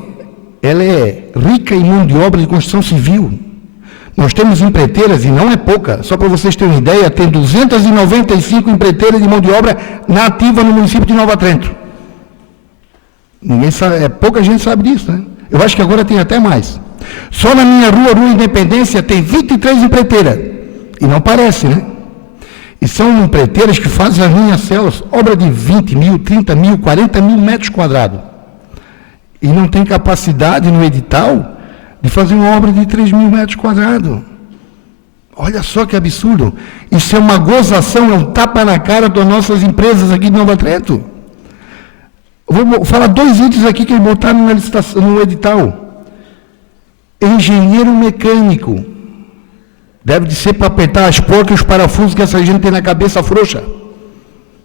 ela é rica em mão de obra de construção civil. Nós temos empreiteiras, e não é pouca, só para vocês terem uma ideia, tem 295 empreiteiras de mão de obra na ativa no município de Nova Trento. Ninguém sabe, pouca gente sabe disso, né? Eu acho que agora tem até mais. Só na minha rua Independência, tem 23 empreiteiras. E não parece, né? E são empreiteiras que fazem as minhas células, obra de 20 mil, 30 mil, 40 mil metros quadrados. E não tem capacidade no edital de fazer uma obra de 3 mil metros quadrados. Olha só que absurdo. Isso é uma gozação, é um tapa na cara das nossas empresas aqui de Nova Trento. Vou falar 2 itens aqui que eles botaram na licitação, no edital. Engenheiro mecânico. Deve de ser para apertar as porcas e os parafusos que essa gente tem na cabeça frouxa.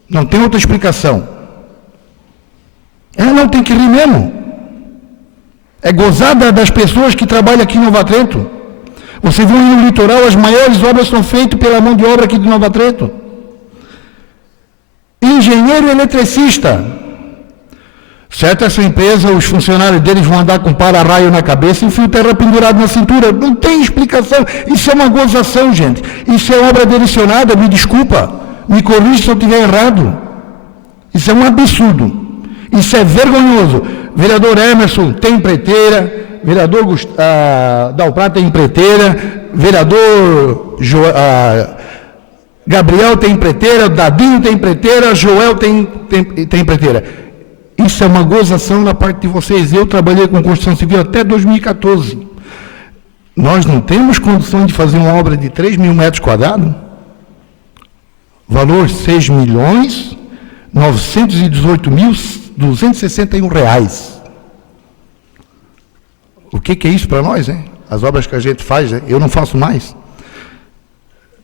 Não tem outra explicação. Ela não tem que rir mesmo. É gozada das pessoas que trabalham aqui em Nova Trento. Vocês vão ir no litoral, as maiores obras são feitas pela mão de obra aqui de Nova Trento. Engenheiro eletricista. Certo, essa empresa, os funcionários deles vão andar com para-raio na cabeça e fio terra pendurado na cintura. Não tem explicação. Isso é uma gozação, gente. Isso é obra direcionada, me desculpa. Me corrija se eu estiver errado. Isso é um absurdo. Isso é vergonhoso. Vereador Emerson tem empreiteira, vereador Dalprá tem empreiteira, vereador Gabriel tem empreiteira, Dadinho tem empreiteira, Joel tem empreiteira. Isso é uma gozação da parte de vocês. Eu trabalhei com construção civil até 2014. Nós não temos condições de fazer uma obra de 3 mil metros quadrados? Valor 6.918.261 reais. O que é isso para nós, né? As obras que a gente faz, né? Eu não faço mais.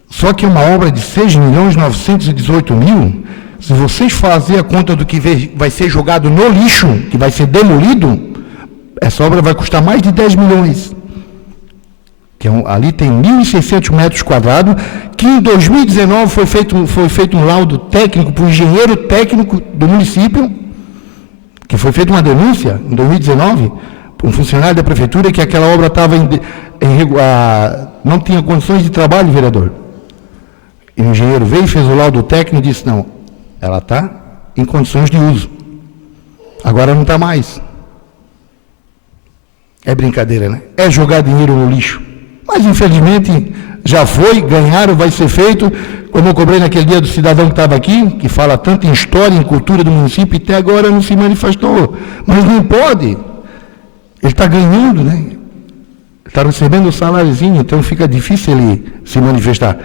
Só que uma obra de 6.918.000, se vocês fazerem a conta do que vai ser jogado no lixo, que vai ser demolido, essa obra vai custar mais de 10 milhões. Ali tem 1.600 metros quadrados, que em 2019 foi feito um laudo técnico para o engenheiro técnico do município, que foi feita uma denúncia em 2019, por um funcionário da prefeitura, que aquela obra estava não tinha condições de trabalho, vereador. E o engenheiro veio, fez o laudo técnico e disse, não, ela está em condições de uso. Agora não está mais. É brincadeira, né? É jogar dinheiro no lixo. Mas, infelizmente, já foi, ganharam, vai ser feito. Como eu cobrei naquele dia do cidadão que estava aqui, que fala tanto em história, em cultura do município, e até agora não se manifestou. Mas não pode. Ele está ganhando, né? Está recebendo o saláriozinho, então fica difícil ele se manifestar.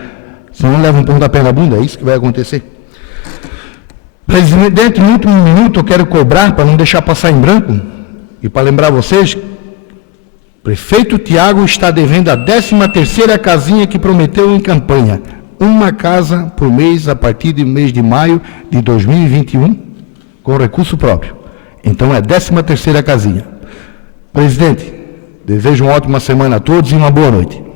Senão leva um pontapé na bunda, é isso que vai acontecer. Presidente, no último minuto eu quero cobrar, para não deixar passar em branco, e para lembrar vocês, prefeito Tiago está devendo a 13ª casinha que prometeu em campanha. Uma casa por mês a partir do mês de maio de 2021, com recurso próprio. Então é 13ª casinha. Presidente, desejo uma ótima semana a todos e uma boa noite.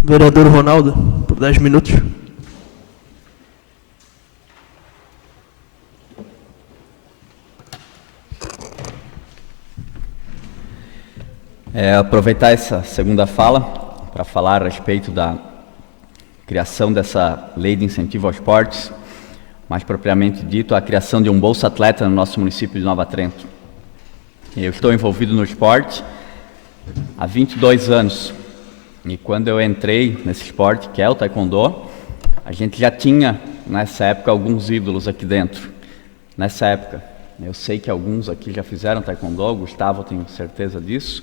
Vereador Ronaldo, por 10 minutos. Aproveitar essa segunda fala para falar a respeito da criação dessa lei de incentivo aos esportes, mais propriamente dito, a criação de um Bolsa Atleta no nosso município de Nova Trento. Eu estou envolvido no esporte há 22 anos, e quando eu entrei nesse esporte, que é o Taekwondo, a gente já tinha, nessa época, alguns ídolos aqui dentro. Nessa época, eu sei que alguns aqui já fizeram Taekwondo, o Gustavo, eu tenho certeza disso,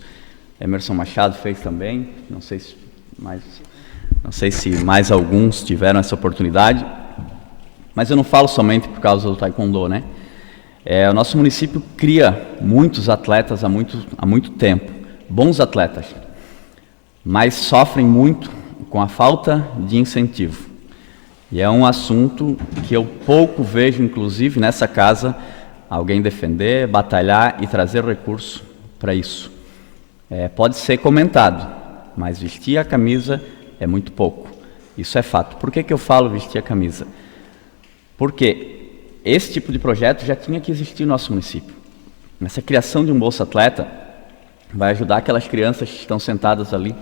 Emerson Machado fez também, não sei se mais alguns tiveram essa oportunidade, mas eu não falo somente por causa do Taekwondo, né? O nosso município cria muitos atletas há muito tempo, bons atletas, mas sofrem muito com a falta de incentivo. E é um assunto que eu pouco vejo, inclusive, nessa casa, alguém defender, batalhar e trazer recurso para isso. Pode ser comentado, mas vestir a camisa é muito pouco. Isso é fato. Por que eu falo vestir a camisa? Porque esse tipo de projeto já tinha que existir no nosso município. Essa criação de um Bolsa Atleta vai ajudar aquelas crianças que estão sentadas ali,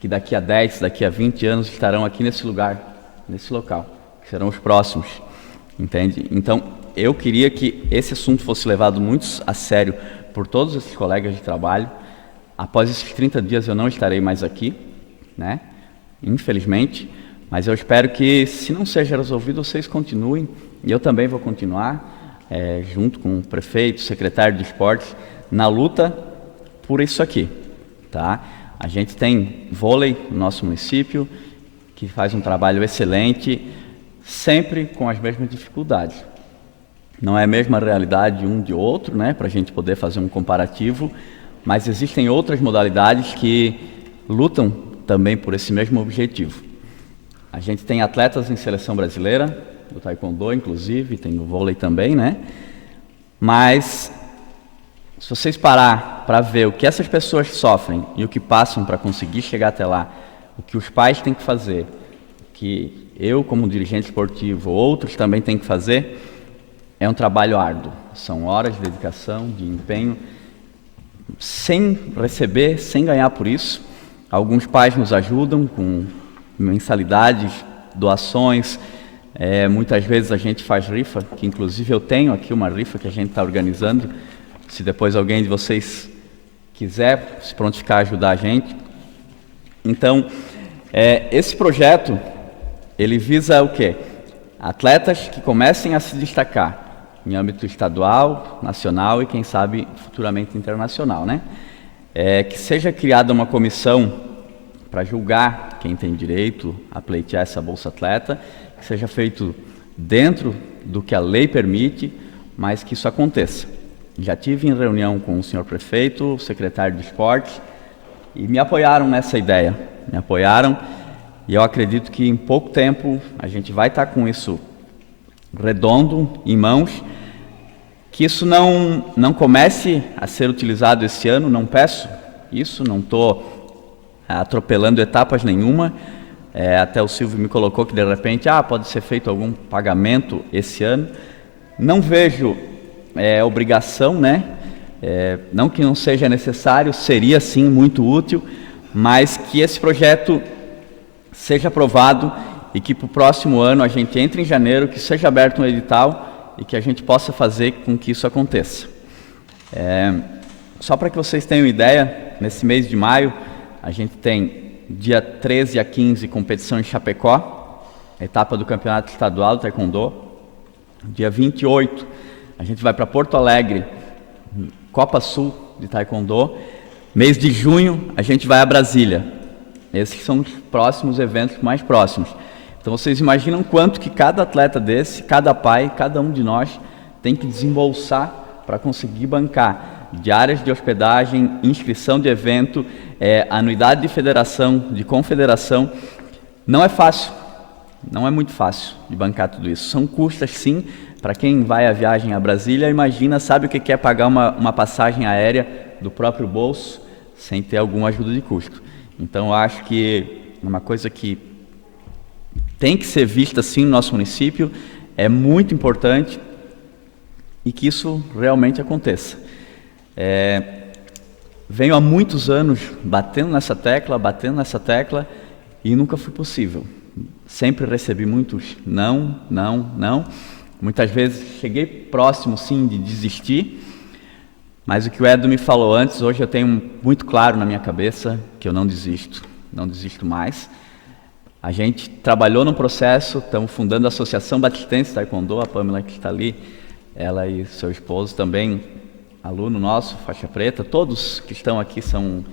que daqui a 10, daqui a 20 anos estarão aqui nesse lugar, nesse local, que serão os próximos, entende? Então, eu queria que esse assunto fosse levado muito a sério por todos esses colegas de trabalho. Após esses 30 dias eu não estarei mais aqui, né? Infelizmente, mas eu espero que, se não seja resolvido, vocês continuem, e eu também vou continuar, junto com o prefeito, o secretário de esportes, na luta por isso aqui, tá? A gente tem vôlei no nosso município, que faz um trabalho excelente, sempre com as mesmas dificuldades. Não é a mesma realidade um de outro, né, para a gente poder fazer um comparativo, mas existem outras modalidades que lutam também por esse mesmo objetivo. A gente tem atletas em seleção brasileira, do Taekwondo inclusive, tem no vôlei também, né? Mas se vocês parar para ver o que essas pessoas sofrem e o que passam para conseguir chegar até lá, o que os pais têm que fazer, o que eu como dirigente esportivo, outros também têm que fazer, é um trabalho árduo. São horas de dedicação, de empenho, sem receber, sem ganhar por isso. Alguns pais nos ajudam com mensalidades, doações, muitas vezes a gente faz rifa, que inclusive eu tenho aqui uma rifa que a gente está organizando, se depois alguém de vocês quiser se prontificar a ajudar a gente. Então, esse projeto, ele visa o quê? Atletas que comecem a se destacar em âmbito estadual, nacional e, quem sabe, futuramente internacional, né? Que seja criada uma comissão para julgar quem tem direito a pleitear essa Bolsa Atleta, que seja feito dentro do que a lei permite, mas que isso aconteça. Já tive em reunião com o senhor prefeito, o secretário de esporte, e me apoiaram nessa ideia, e eu acredito que em pouco tempo a gente vai estar com isso redondo em mãos, que isso não comece a ser utilizado esse ano, não peço isso, não estou atropelando etapas nenhuma, até o Silvio me colocou que de repente pode ser feito algum pagamento esse ano, não vejo obrigação, né? Não que não seja necessário, seria sim muito útil, mas que esse projeto seja aprovado e que para o próximo ano a gente entre em janeiro, que seja aberto um edital e que a gente possa fazer com que isso aconteça. Só para que vocês tenham ideia, nesse mês de maio, a gente tem dia 13 a 15 competição em Chapecó, etapa do Campeonato Estadual do Taekwondo. Dia 28 a gente vai para Porto Alegre, Copa Sul de Taekwondo. Mês de junho a gente vai a Brasília. Esses são os próximos eventos mais próximos. Então vocês imaginam quanto que cada atleta desse, cada pai, cada um de nós tem que desembolsar para conseguir bancar diárias de hospedagem, inscrição de evento, anuidade de federação, de confederação. Não é fácil, não é muito fácil de bancar tudo isso. São custas sim, para quem vai a viagem a Brasília, imagina, sabe o que é pagar uma passagem aérea do próprio bolso, sem ter alguma ajuda de custo. Então eu acho que uma coisa que tem que ser vista assim no nosso município, é muito importante e que isso realmente aconteça. Venho há muitos anos batendo nessa tecla e nunca foi possível. Sempre recebi muitos não, Muitas vezes cheguei próximo, sim, de desistir, mas o que o Edu me falou antes, hoje eu tenho muito claro na minha cabeça que eu não desisto mais. A gente trabalhou no processo, estamos fundando a Associação Batistense Taekwondo, a Pamela que está ali, ela e seu esposo também, aluno nosso, faixa preta, todos que estão aqui são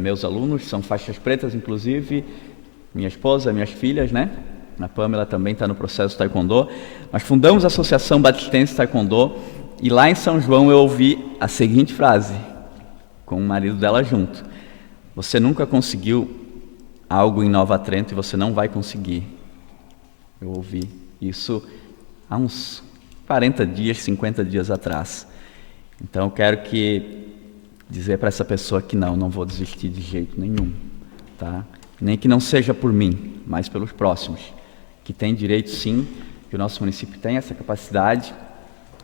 meus alunos, são faixas pretas, inclusive minha esposa, minhas filhas, né? A Pamela também está no processo Taekwondo. Nós fundamos a Associação Batistense Taekwondo e lá em São João eu ouvi a seguinte frase, com o marido dela junto: você nunca conseguiu algo em Nova Trento e você não vai conseguir. Eu ouvi isso há uns 40 dias, 50 dias atrás. Então eu quero dizer para essa pessoa que não vou desistir de jeito nenhum, tá? Nem que não seja por mim, mas pelos próximos, que tem direito sim, que o nosso município tem essa capacidade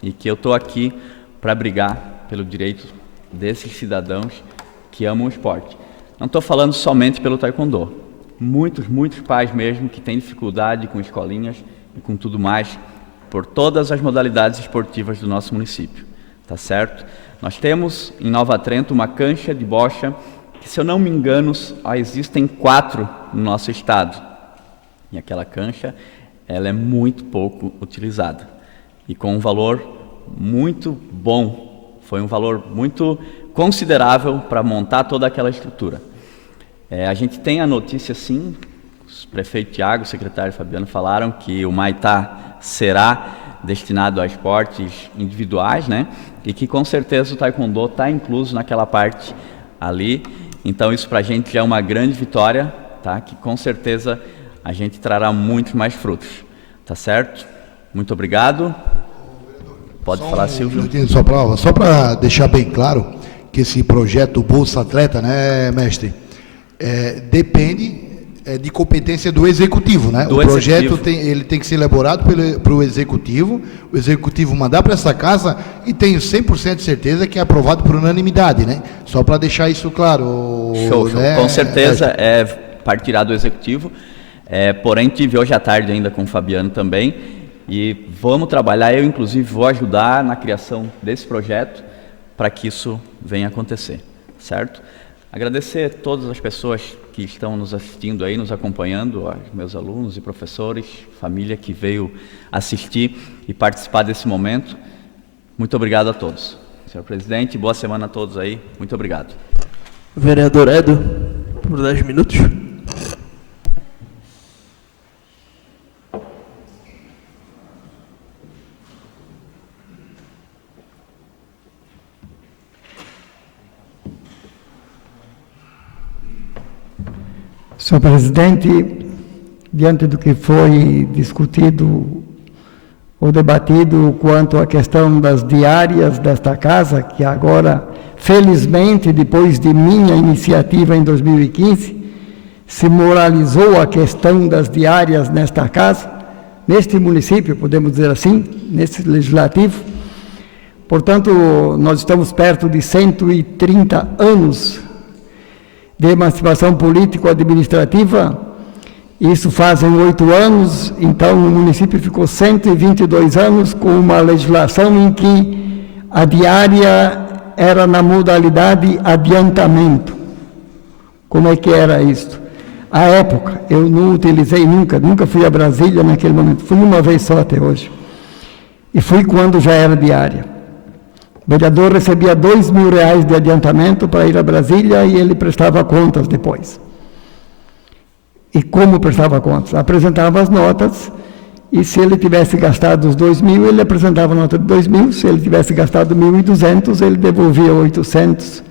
e que eu estou aqui para brigar pelo direito desses cidadãos que amam o esporte. Não estou falando somente pelo Taekwondo. Muitos pais mesmo que têm dificuldade com escolinhas e com tudo mais, por todas as modalidades esportivas do nosso município, tá certo? Nós temos em Nova Trento uma cancha de bocha que, se eu não me engano, existem 4 no nosso estado. E aquela cancha, ela é muito pouco utilizada e com um valor muito bom. Foi um valor muito considerável para montar toda aquela estrutura. A gente tem a notícia, sim, o prefeito Tiago, o secretário Fabiano falaram que o Maitá será destinado a esportes individuais, né? E que com certeza o Taekwondo está incluso naquela parte ali. Então isso para a gente já é uma grande vitória, tá? Que com certeza a gente trará muitos mais frutos, tá certo? Muito obrigado. Pode falar, Silvio. Só para deixar bem claro que esse projeto Bolsa Atleta, né, mestre, depende de competência do executivo, né? O projeto tem que ser elaborado pelo executivo, o executivo mandar para essa casa e tenho 100% de certeza que é aprovado por unanimidade, né? Só para deixar isso claro. Show. Né? Com certeza partirá do executivo, porém tive hoje à tarde ainda com o Fabiano também e vamos trabalhar, eu inclusive vou ajudar na criação desse projeto para que isso venha acontecer, certo? Agradecer a todas as pessoas que estão nos assistindo aí, nos acompanhando, aos meus alunos e professores, família que veio assistir e participar desse momento. Muito obrigado a todos. Senhor presidente, boa semana a todos aí. Muito obrigado. Vereador Edu, por 10 minutos. Senhor presidente, diante do que foi discutido ou debatido quanto à questão das diárias desta casa, que agora, felizmente, depois de minha iniciativa em 2015, se moralizou a questão das diárias nesta casa, neste município, podemos dizer assim, nesse legislativo. Portanto, nós estamos perto de 130 anos de emancipação político-administrativa. Isso fazem 8 anos, então o município ficou 122 anos com uma legislação em que a diária era na modalidade adiantamento. Como é que era isso? À época, eu não utilizei nunca fui a Brasília naquele momento, fui uma vez só até hoje. E fui quando já era diária. O vereador recebia R$2.000 de adiantamento para ir a Brasília e ele prestava contas depois. E como prestava contas? Apresentava as notas e se ele tivesse gastado os 2.000, ele apresentava a nota de 2.000, se ele tivesse gastado 1.200, ele devolvia 800.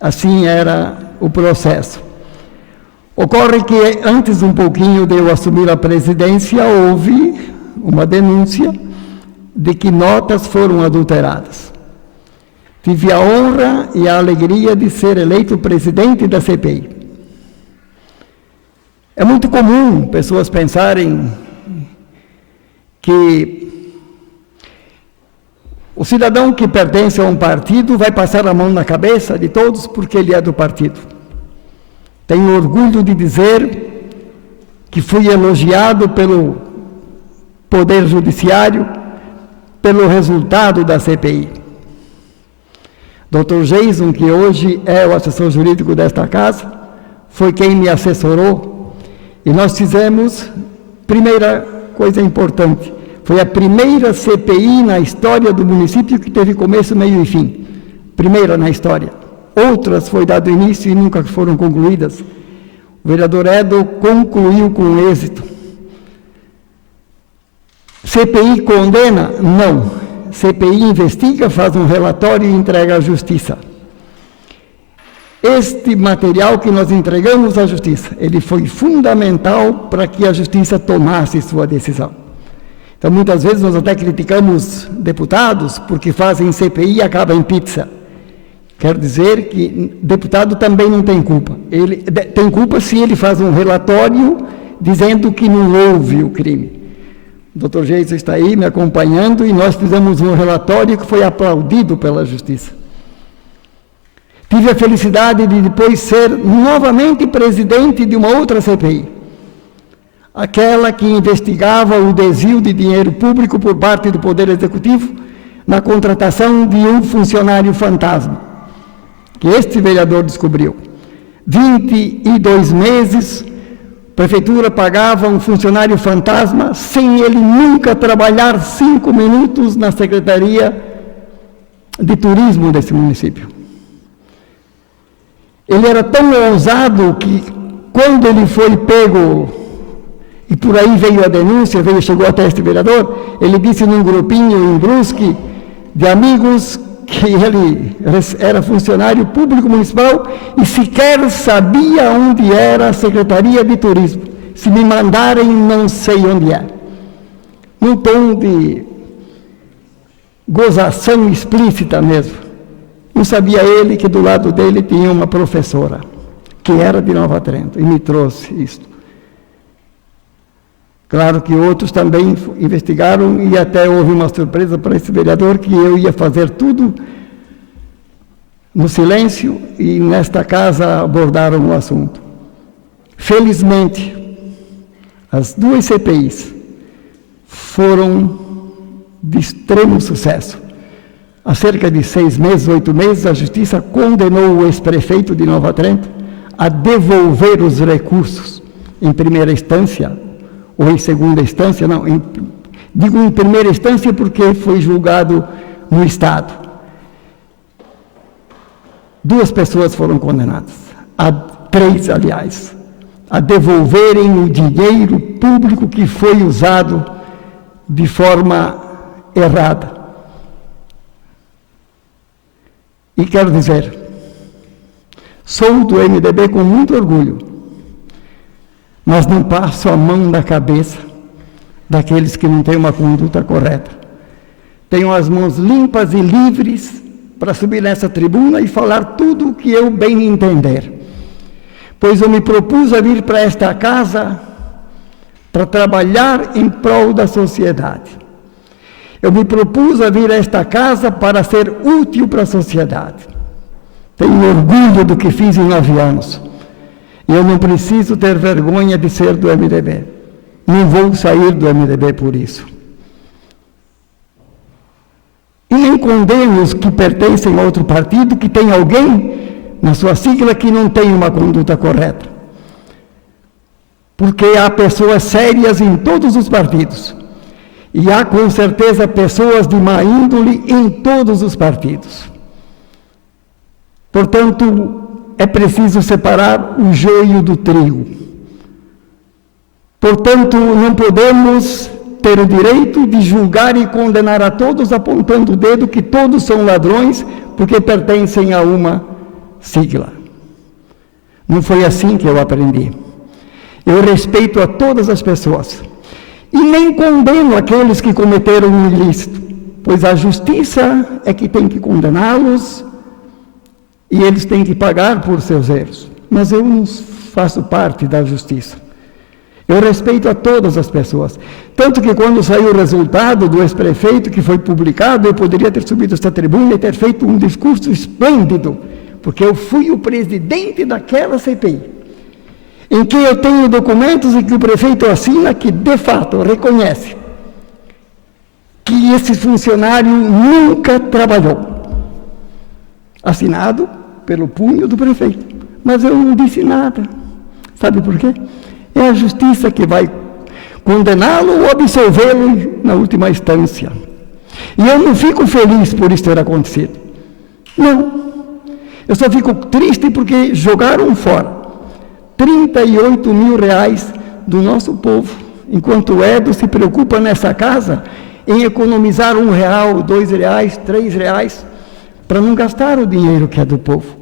Assim era o processo. Ocorre que antes um pouquinho de eu assumir a presidência, houve uma denúncia de que notas foram adulteradas. Tive a honra e a alegria de ser eleito presidente da CPI. É muito comum pessoas pensarem que o cidadão que pertence a um partido vai passar a mão na cabeça de todos porque ele é do partido. Tenho orgulho de dizer que fui elogiado pelo Poder Judiciário pelo resultado da CPI. Dr. Jason, que hoje é o assessor jurídico desta casa, foi quem me assessorou, e nós fizemos, primeira coisa importante, foi a primeira CPI na história do município que teve começo, meio e fim. Primeira na história. Outras foi dado início e nunca foram concluídas. O vereador Edo concluiu com êxito. CPI condena? Não. CPI investiga, faz um relatório e entrega à Justiça. Este material que nós entregamos à Justiça, ele foi fundamental para que a Justiça tomasse sua decisão. Então, muitas vezes, nós até criticamos deputados porque fazem CPI e acaba em pizza. Quero dizer que deputado também não tem culpa. Ele tem culpa se ele faz um relatório dizendo que não houve o crime. O Dr. Geison está aí me acompanhando e nós fizemos um relatório que foi aplaudido pela Justiça. Tive a felicidade de depois ser novamente presidente de uma outra CPI. Aquela que investigava o desvio de dinheiro público por parte do Poder Executivo na contratação de um funcionário fantasma, que este vereador descobriu. 22 meses, a prefeitura pagava um funcionário fantasma sem ele nunca trabalhar 5 minutos na Secretaria de Turismo desse município. Ele era tão ousado que, quando ele foi pego, e por aí veio a denúncia, chegou até este vereador, ele disse num grupinho em Brusque de amigos que ele era funcionário público municipal e sequer sabia onde era a Secretaria de Turismo. Se me mandarem, não sei onde é. Num tom de gozação explícita mesmo. Não sabia ele que do lado dele tinha uma professora, que era de Nova Trento, e me trouxe isto. Claro que outros também investigaram e até houve uma surpresa para esse vereador que eu ia fazer tudo no silêncio e nesta casa abordaram o assunto. Felizmente, as 2 CPIs foram de extremo sucesso. Há cerca de 6 meses, 8 meses, a Justiça condenou o ex-prefeito de Nova Trento a devolver os recursos em primeira instância, ou em segunda instância, não, digo em primeira instância porque foi julgado no Estado. 2 pessoas foram condenadas, 3, aliás, a devolverem o dinheiro público que foi usado de forma errada. E quero dizer, sou do MDB com muito orgulho, mas não passo a mão na cabeça daqueles que não têm uma conduta correta. Tenho as mãos limpas e livres para subir nessa tribuna e falar tudo o que eu bem entender. Pois eu me propus a vir para esta casa para trabalhar em prol da sociedade. Eu me propus a vir a esta casa para ser útil para a sociedade. Tenho orgulho do que fiz em 9 anos. E eu não preciso ter vergonha de ser do MDB. Não vou sair do MDB por isso. E nem condeno os que pertencem a outro partido, que tem alguém na sua sigla que não tem uma conduta correta. Porque há pessoas sérias em todos os partidos. E há, com certeza, pessoas de má índole em todos os partidos. Portanto, é preciso separar o joio do trigo. Portanto, não podemos ter o direito de julgar e condenar a todos apontando o dedo que todos são ladrões porque pertencem a uma sigla. Não foi assim que eu aprendi. Eu respeito a todas as pessoas e nem condeno aqueles que cometeram um ilícito, pois a justiça é que tem que condená-los e eles têm que pagar por seus erros. Mas eu não faço parte da justiça. Eu respeito a todas as pessoas. Tanto que quando saiu o resultado do ex-prefeito, que foi publicado, eu poderia ter subido esta tribuna e ter feito um discurso esplêndido, porque eu fui o presidente daquela CPI, em que eu tenho documentos em que o prefeito assina que, de fato, reconhece que e esse funcionário nunca trabalhou. Assinado pelo punho do prefeito. Mas eu não disse nada. Sabe por quê? É a justiça que vai condená-lo ou absolvê-lo na última instância. E eu não fico feliz por isso ter acontecido. Não. Eu só fico triste porque jogaram fora 38 mil reais do nosso povo, enquanto o Edo se preocupa nessa casa em economizar R$1, R$2, R$3, para não gastar o dinheiro que é do povo.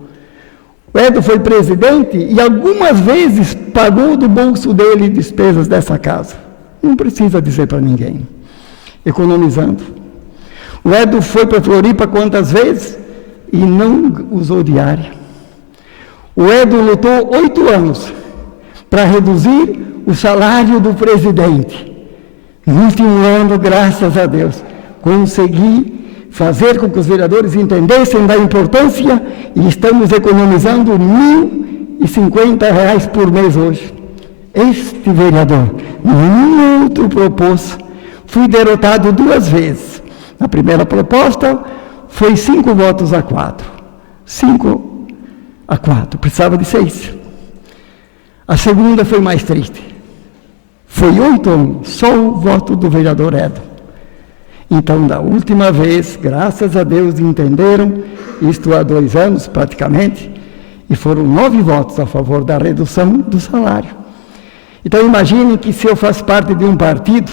O Edo foi presidente e algumas vezes pagou do bolso dele despesas dessa casa. Não precisa dizer para ninguém. Economizando. O Edo foi para Floripa quantas vezes e não usou diária. O Edo lutou 8 anos para reduzir o salário do presidente. No último ano, graças a Deus, consegui fazer com que os vereadores entendessem da importância e estamos economizando R$1.050 por mês hoje. Este vereador, nenhum outro propôs. Fui derrotado 2 vezes. A primeira proposta foi 5 votos a 4. 5 a 4, precisava de 6. A segunda foi mais triste. Foi 8 a 1, só o voto do vereador Edo. Então, da última vez, graças a Deus, entenderam, isto há 2 anos praticamente, e foram 9 votos a favor da redução do salário. Então, imaginem que se eu faço parte de um partido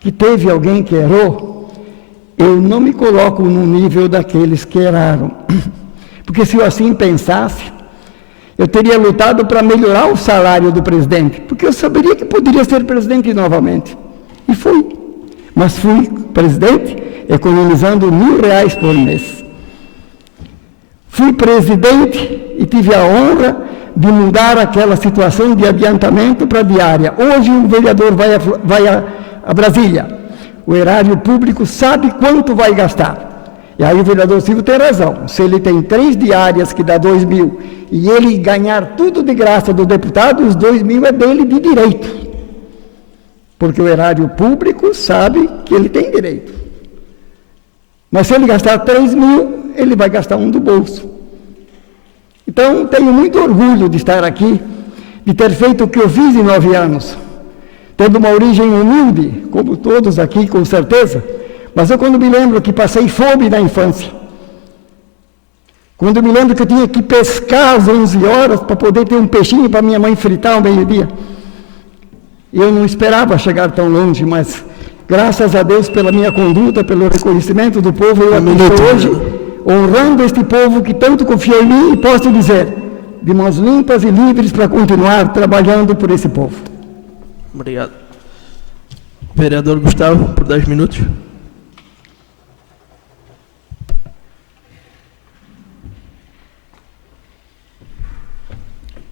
que teve alguém que errou, eu não me coloco no nível daqueles que erraram. Porque se eu assim pensasse, eu teria lutado para melhorar o salário do presidente, porque eu saberia que poderia ser presidente novamente. E fui. Mas fui presidente, economizando R$1.000 por mês. Fui presidente e tive a honra de mudar aquela situação de adiantamento para diária. Hoje o vereador vai a Brasília. O erário público sabe quanto vai gastar. E aí o vereador Silvio tem razão. Se ele tem 3 diárias que dá 2.000 e ele ganhar tudo de graça do deputado, os 2.000 é dele de direito. Porque o erário público sabe que ele tem direito. Mas se ele gastar 3.000, ele vai gastar um do bolso. Então, tenho muito orgulho de estar aqui, de ter feito o que eu fiz em 9 anos. Tendo uma origem humilde, como todos aqui, com certeza. Mas eu, quando me lembro que passei fome na infância, quando me lembro que eu tinha que pescar às 11 horas para poder ter um peixinho para minha mãe fritar ao meio-dia, eu não esperava chegar tão longe, mas graças a Deus pela minha conduta, pelo reconhecimento do povo, eu aqui estou hoje honrando este povo que tanto confiou em mim e posso dizer, de mãos limpas e livres para continuar trabalhando por esse povo. Obrigado. Vereador Gustavo, por 10 minutos.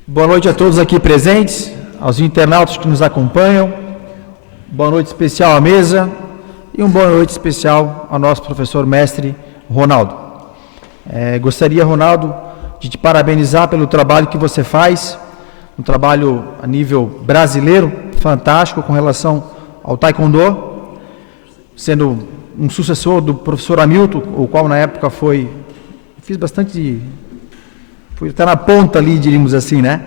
Boa noite a todos aqui presentes, aos internautas que nos acompanham, boa noite especial à mesa e uma boa noite especial ao nosso professor mestre Ronaldo. Gostaria, Ronaldo, de te parabenizar pelo trabalho que você faz, um trabalho a nível brasileiro, fantástico com relação ao Taekwondo, sendo um sucessor do professor Hamilton, o qual na época fui até na ponta ali, diríamos assim, né?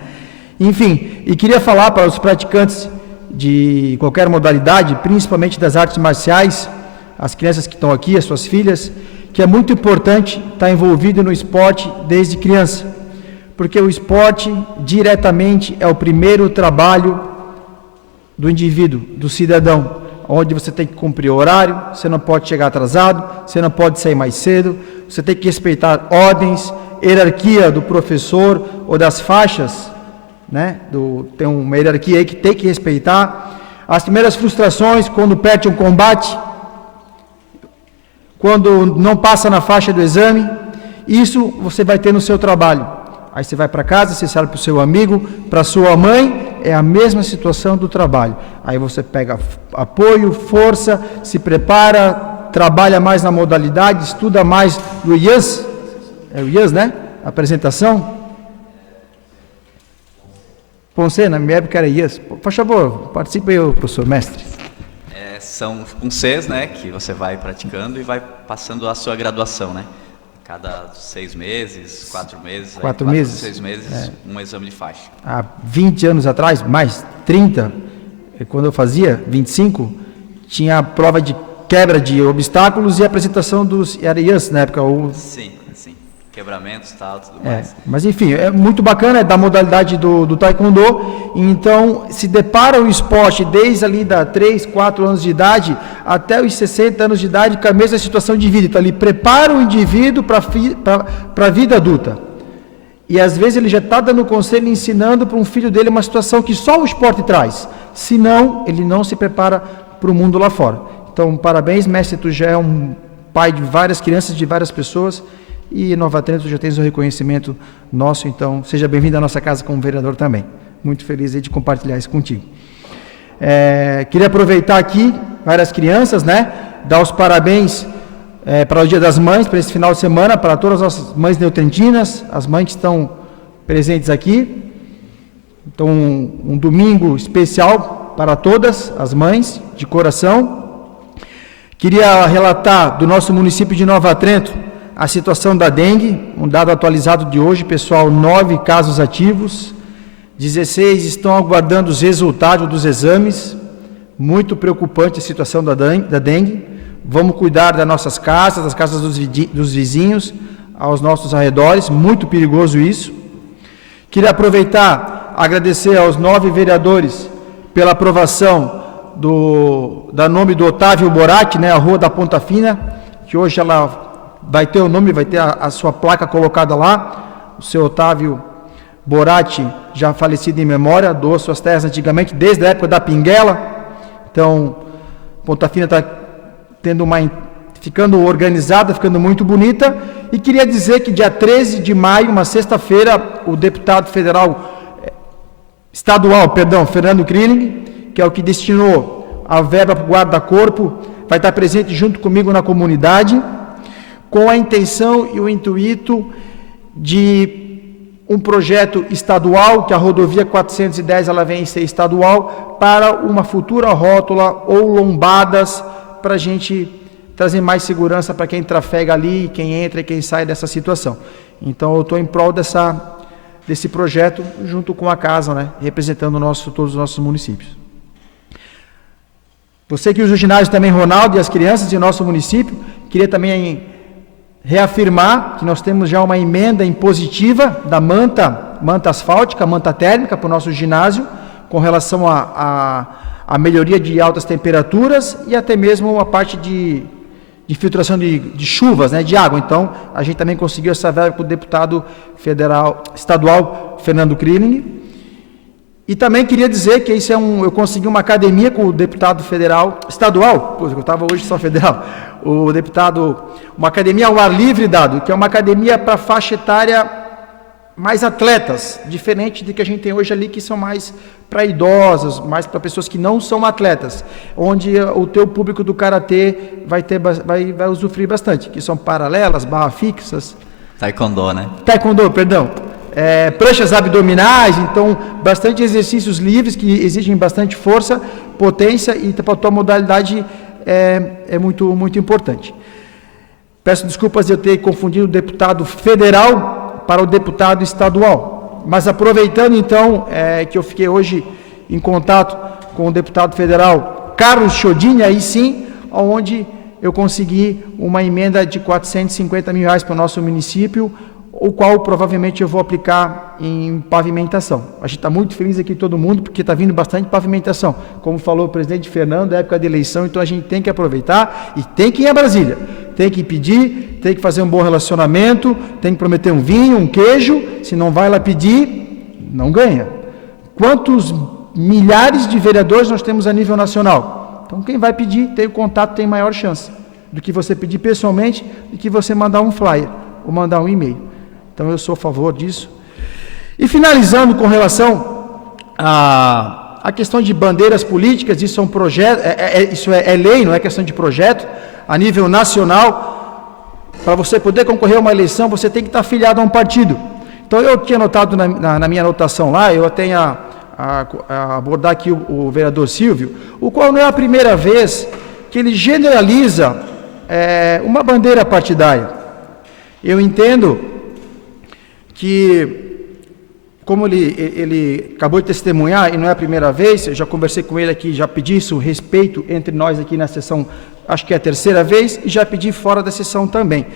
Enfim, e queria falar para os praticantes de qualquer modalidade, principalmente das artes marciais, as crianças que estão aqui, as suas filhas, que é muito importante estar envolvido no esporte desde criança, porque o esporte diretamente é o primeiro trabalho do indivíduo, do cidadão, onde você tem que cumprir o horário, você não pode chegar atrasado, você não pode sair mais cedo, você tem que respeitar ordens, hierarquia do professor ou das faixas, né? Tem uma hierarquia aí que tem que respeitar. As primeiras frustrações quando perde um combate, quando não passa na faixa do exame, isso você vai ter no seu trabalho. Aí você vai para casa, você sabe para o seu amigo, para sua mãe, é a mesma situação do trabalho. Aí você pega apoio, força, se prepara, trabalha mais na modalidade, estuda mais no IAS, é o IAS, né? A apresentação. Ponce, na minha época era IAS. Por favor, participe aí, professor mestre. são com Cs, né, que você vai praticando e vai passando a sua graduação, né? Cada 6 meses, 4 meses, 4 meses, 6 meses, um exame de faixa. Há 20 anos atrás, mais 30, quando eu fazia, 25, tinha a prova de quebra de obstáculos e a apresentação dos Arians na época. Sim, quebramentos e tal, tudo mais. Mas enfim, é muito bacana, é da modalidade do Taekwondo, então se depara o esporte desde ali da 3, 4 anos de idade até os 60 anos de idade com a mesma situação de vida, então ele prepara o indivíduo para a vida adulta. E às vezes ele já está dando conselho, ensinando para um filho dele uma situação que só o esporte traz, senão ele não se prepara para o mundo lá fora. Então, parabéns, mestre, tu já é um pai de várias crianças, de várias pessoas, e Nova Trento tu já tens o reconhecimento nosso, então seja bem-vindo à nossa casa como vereador também. Muito feliz de compartilhar isso contigo. Queria aproveitar aqui, várias crianças, né, dar os parabéns para o Dia das Mães, para esse final de semana, para todas as nossas mães neotrentinas, as mães que estão presentes aqui. Então, um domingo especial para todas as mães, de coração. Queria relatar do nosso município de Nova Trento a situação da dengue, um dado atualizado de hoje, pessoal, 9 casos ativos, 16 estão aguardando os resultados dos exames, muito preocupante a situação da dengue. Vamos cuidar das nossas casas, das casas dos vizinhos, aos nossos arredores, muito perigoso isso. Queria aproveitar, agradecer aos 9 vereadores pela aprovação da nome do Otávio Boratti, né, a Rua da Ponta Fina, que hoje ela vai ter o nome, vai ter a sua placa colocada lá. O seu Otávio Boratti, já falecido em memória, doou suas terras antigamente, desde a época da Pinguela. Então, Ponta Fina está ficando organizada, ficando muito bonita. E queria dizer que dia 13 de maio, uma sexta-feira, o deputado estadual, Fernando Krilling, que é o que destinou a verba para o guarda-corpo, vai estar presente junto comigo na comunidade, com a intenção e o intuito de um projeto estadual, que a rodovia 410 ela vem ser estadual, para uma futura rótula ou lombadas, para a gente trazer mais segurança para quem trafega ali, quem entra e quem sai dessa situação. Então eu estou em prol desse projeto, junto com a casa, né, representando todos os nossos municípios. Você que usa o ginásio também, Ronaldo, e as crianças de nosso município, queria também reafirmar que nós temos já uma emenda impositiva da manta asfáltica, manta térmica para o nosso ginásio, com relação à melhoria de altas temperaturas e até mesmo a parte de filtração de chuvas, né, de água. Então, a gente também conseguiu essa verba com o deputado estadual Fernando Krilling. E também queria dizer que eu consegui uma academia com o deputado estadual, eu estava hoje só federal, uma academia ao ar livre, que é uma academia para faixa etária mais atletas, diferente do que a gente tem hoje ali, que são mais para idosos, mais para pessoas que não são atletas, onde o teu público do karatê vai usufruir bastante, que são paralelas, barras fixas. Taekwondo, né? Taekwondo, perdão. Pranchas abdominais, então bastante exercícios livres que exigem bastante força, potência, e para a tua modalidade é muito, muito importante. Peço desculpas de eu ter confundido o deputado federal para o deputado estadual, mas aproveitando então que eu fiquei hoje em contato com o deputado federal Carlos Chodini, aí sim, onde eu consegui uma emenda de R$450 mil para o nosso município, o qual provavelmente eu vou aplicar em pavimentação. A gente está muito feliz aqui todo mundo, porque está vindo bastante pavimentação. Como falou o presidente Fernando, é época de eleição, então a gente tem que aproveitar e tem que ir a Brasília. Tem que pedir, tem que fazer um bom relacionamento, tem que prometer um vinho, um queijo. Se não vai lá pedir, não ganha. Quantos milhares de vereadores nós temos a nível nacional? Então quem vai pedir, tem o contato, tem maior chance do que você pedir pessoalmente, do que você mandar um flyer ou mandar um e-mail. Então, eu sou a favor disso. E finalizando com relação à questão de bandeiras políticas, isso é um projeto, isso é lei, não é questão de projeto, a nível nacional. Para você poder concorrer a uma eleição, você tem que estar afiliado a um partido. Então, eu tinha anotado na minha anotação lá, eu tenho a abordar aqui o vereador Silvio, o qual não é a primeira vez que ele generaliza uma bandeira partidária. Eu entendo que, como ele acabou de testemunhar, e não é a primeira vez, eu já conversei com ele aqui, já pedi isso, respeito entre nós aqui na sessão, acho que é a terceira vez, e já pedi fora da sessão também.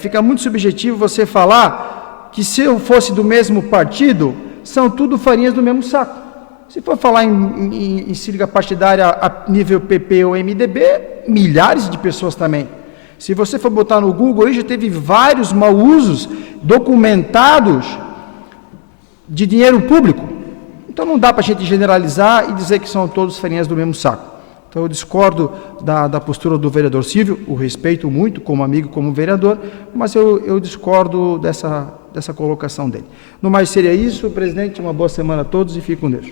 Fica muito subjetivo você falar que se eu fosse do mesmo partido, são tudo farinhas do mesmo saco. Se for falar em sigla partidária a nível PP ou MDB, milhares de pessoas também. Se você for botar no Google, já teve vários mau usos documentados de dinheiro público. Então não dá para a gente generalizar e dizer que são todos farinhas do mesmo saco. Então eu discordo da postura do vereador Silvio, o respeito muito como amigo, como vereador, mas eu discordo dessa colocação dele. No mais seria isso, presidente, uma boa semana a todos e fique com Deus.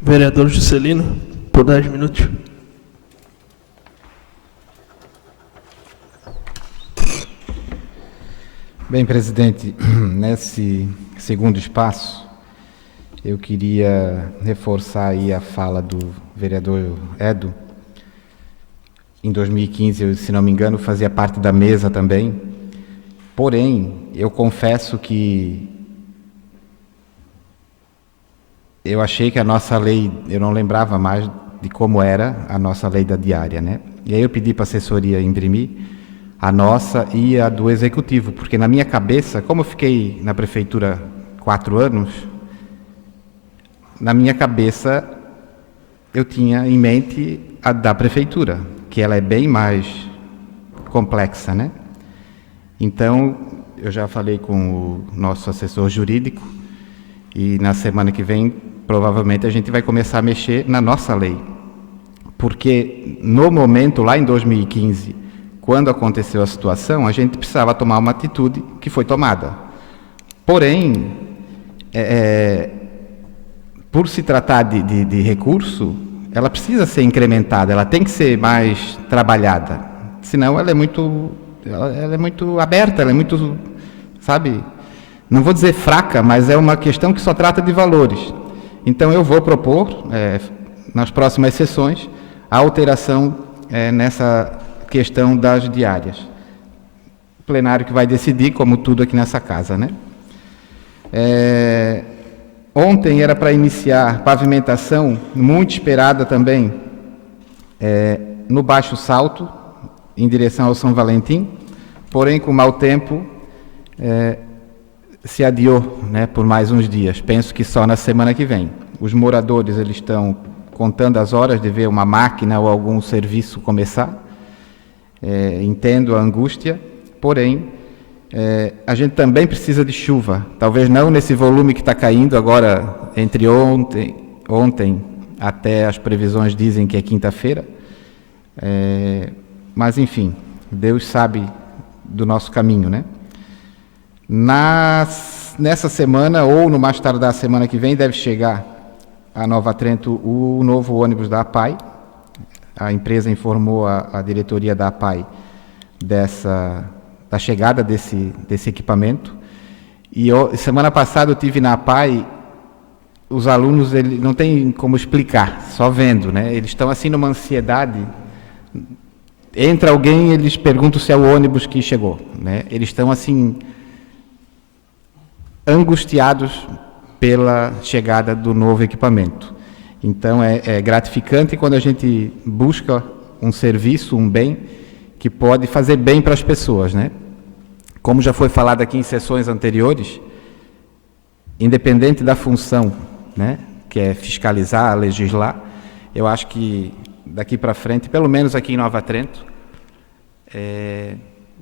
Vereador Juscelino, por 10 minutos. Bem, presidente, nesse segundo espaço, eu queria reforçar aí a fala do vereador Edo. Em 2015, eu, se não me engano, fazia parte da mesa também. Porém, eu confesso que eu achei que a nossa lei, eu não lembrava mais de como era a nossa lei da diária, né? E aí eu pedi para a assessoria imprimir a nossa e a do executivo, porque na minha cabeça, como eu fiquei na prefeitura 4 anos, na minha cabeça eu tinha em mente a da prefeitura, que ela é bem mais complexa, né? Então, eu já falei com o nosso assessor jurídico e na semana que vem, provavelmente, a gente vai começar a mexer na nossa lei. Porque, no momento, lá em 2015, quando aconteceu a situação, a gente precisava tomar uma atitude que foi tomada. Porém, por se tratar de recurso, ela precisa ser incrementada, ela tem que ser mais trabalhada. Senão, ela é muito aberta, ela é muito, sabe, não vou dizer fraca, mas é uma questão que só trata de valores. Então, eu vou propor, nas próximas sessões, a alteração nessa questão das diárias. O plenário que vai decidir, como tudo aqui nessa casa, né? Ontem era para iniciar pavimentação, muito esperada também, no Baixo Salto, em direção ao São Valentim, porém, com mau tempo, se adiou, né, por mais uns dias. Penso que só na semana que vem. Os moradores eles estão contando as horas de ver uma máquina ou algum serviço começar. Entendo a angústia, porém, a gente também precisa de chuva. Talvez não nesse volume que está caindo agora, entre ontem até as previsões dizem que é quinta-feira. Mas, enfim, Deus sabe do nosso caminho, né? Nessa semana, ou no mais tardar semana que vem, deve chegar a Nova Trento o novo ônibus da APAI. A empresa informou a diretoria da APAI da chegada desse equipamento. E semana passada eu tive na APAI, os alunos não tem como explicar, só vendo, né? Eles estão assim numa ansiedade. Entra alguém, eles perguntam se é o ônibus que chegou, né? Eles estão assim angustiados pela chegada do novo equipamento. Então é gratificante quando a gente busca um serviço, um bem que pode fazer bem para as pessoas, né? Como já foi falado aqui em sessões anteriores, independente da função, né, que é fiscalizar, legislar, eu acho que daqui para frente, pelo menos aqui em Nova Trento,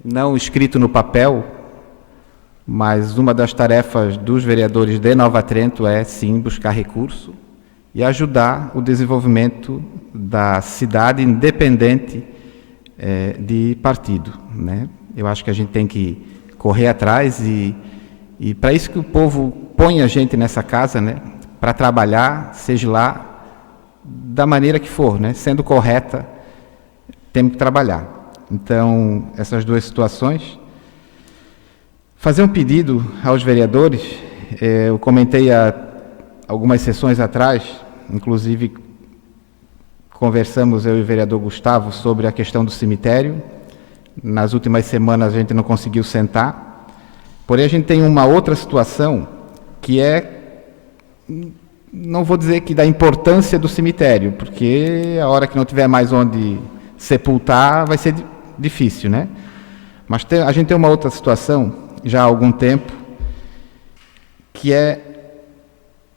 não escrito no papel, mas uma das tarefas dos vereadores de Nova Trento é, sim, buscar recurso e ajudar o desenvolvimento da cidade independente de partido, né? Eu acho que a gente tem que correr atrás e para isso que o povo põe a gente nessa casa, né? Para trabalhar, seja lá da maneira que for, né? Sendo correta, temos que trabalhar. Então, essas duas situações. Fazer um pedido aos vereadores, eu comentei há algumas sessões atrás, inclusive conversamos, eu e o vereador Gustavo, sobre a questão do cemitério. Nas últimas semanas a gente não conseguiu sentar. Porém, a gente tem uma outra situação que é, não vou dizer que da importância do cemitério, porque a hora que não tiver mais onde sepultar vai ser difícil, né? Mas a gente tem uma outra situação, já há algum tempo, que é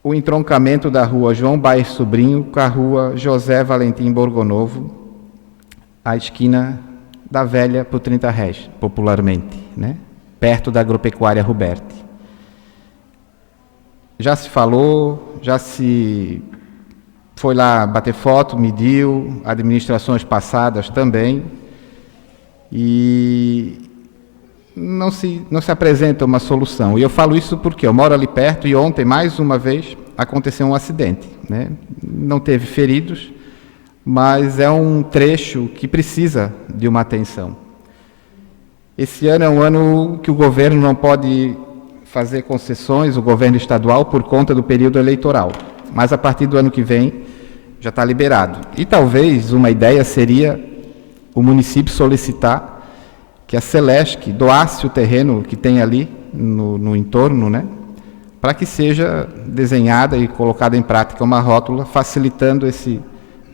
o entroncamento da rua João Baez Sobrinho com a rua José Valentim Borgonovo, à esquina da Velha para o 30 Réis, popularmente, né? Perto da agropecuária Ruberti. Já se falou, já se foi lá bater foto, mediu, administrações passadas também, e não se apresenta uma solução. E eu falo isso porque eu moro ali perto e ontem, mais uma vez, aconteceu um acidente, né? Não teve feridos, mas é um trecho que precisa de uma atenção. Esse ano é um ano que o governo não pode fazer concessões, o governo estadual, por conta do período eleitoral. Mas a partir do ano que vem já está liberado. E talvez uma ideia seria o município solicitar que a Celesc doasse o terreno que tem ali no entorno, né, para que seja desenhada e colocada em prática uma rótula, facilitando esse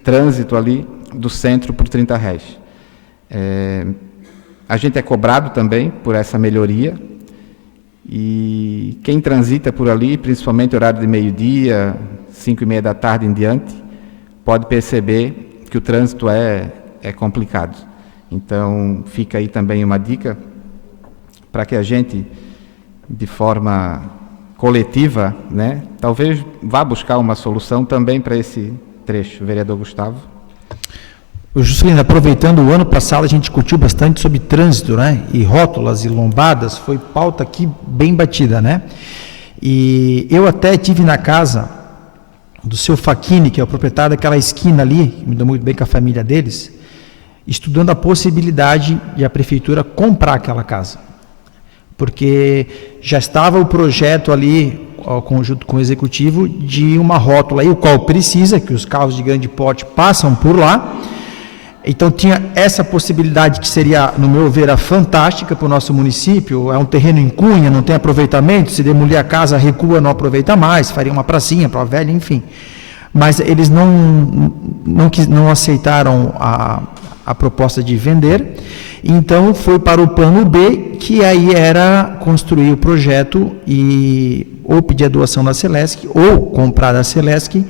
trânsito ali do centro por 30 Réis. A gente é cobrado também por essa melhoria, e quem transita por ali, principalmente horário de meio-dia, 5h30 da tarde em diante, pode perceber que o trânsito é complicado. Então, fica aí também uma dica para que a gente, de forma coletiva, né, talvez vá buscar uma solução também para esse trecho. Vereador Gustavo. Juscelino, aproveitando, o ano passado a gente discutiu bastante sobre trânsito, né? E rótulas e lombadas, foi pauta aqui bem batida, né? E eu até tive na casa do seu Facchini, que é o proprietário daquela esquina ali, que me deu muito bem com a família deles, estudando a possibilidade de a prefeitura comprar aquela casa. Porque já estava o projeto ali, junto com o executivo, de uma rótula aí, o qual precisa, que os carros de grande porte passam por lá. Então tinha essa possibilidade que seria, no meu ver, fantástica para o nosso município. É um terreno em Cunha, não tem aproveitamento, se demolir a casa, recua, não aproveita mais, faria uma pracinha para a velha, enfim. Mas eles não aceitaram a proposta de vender, então foi para o plano B, que aí era construir o projeto e ou pedir a doação da Celesc ou comprar da Celesc.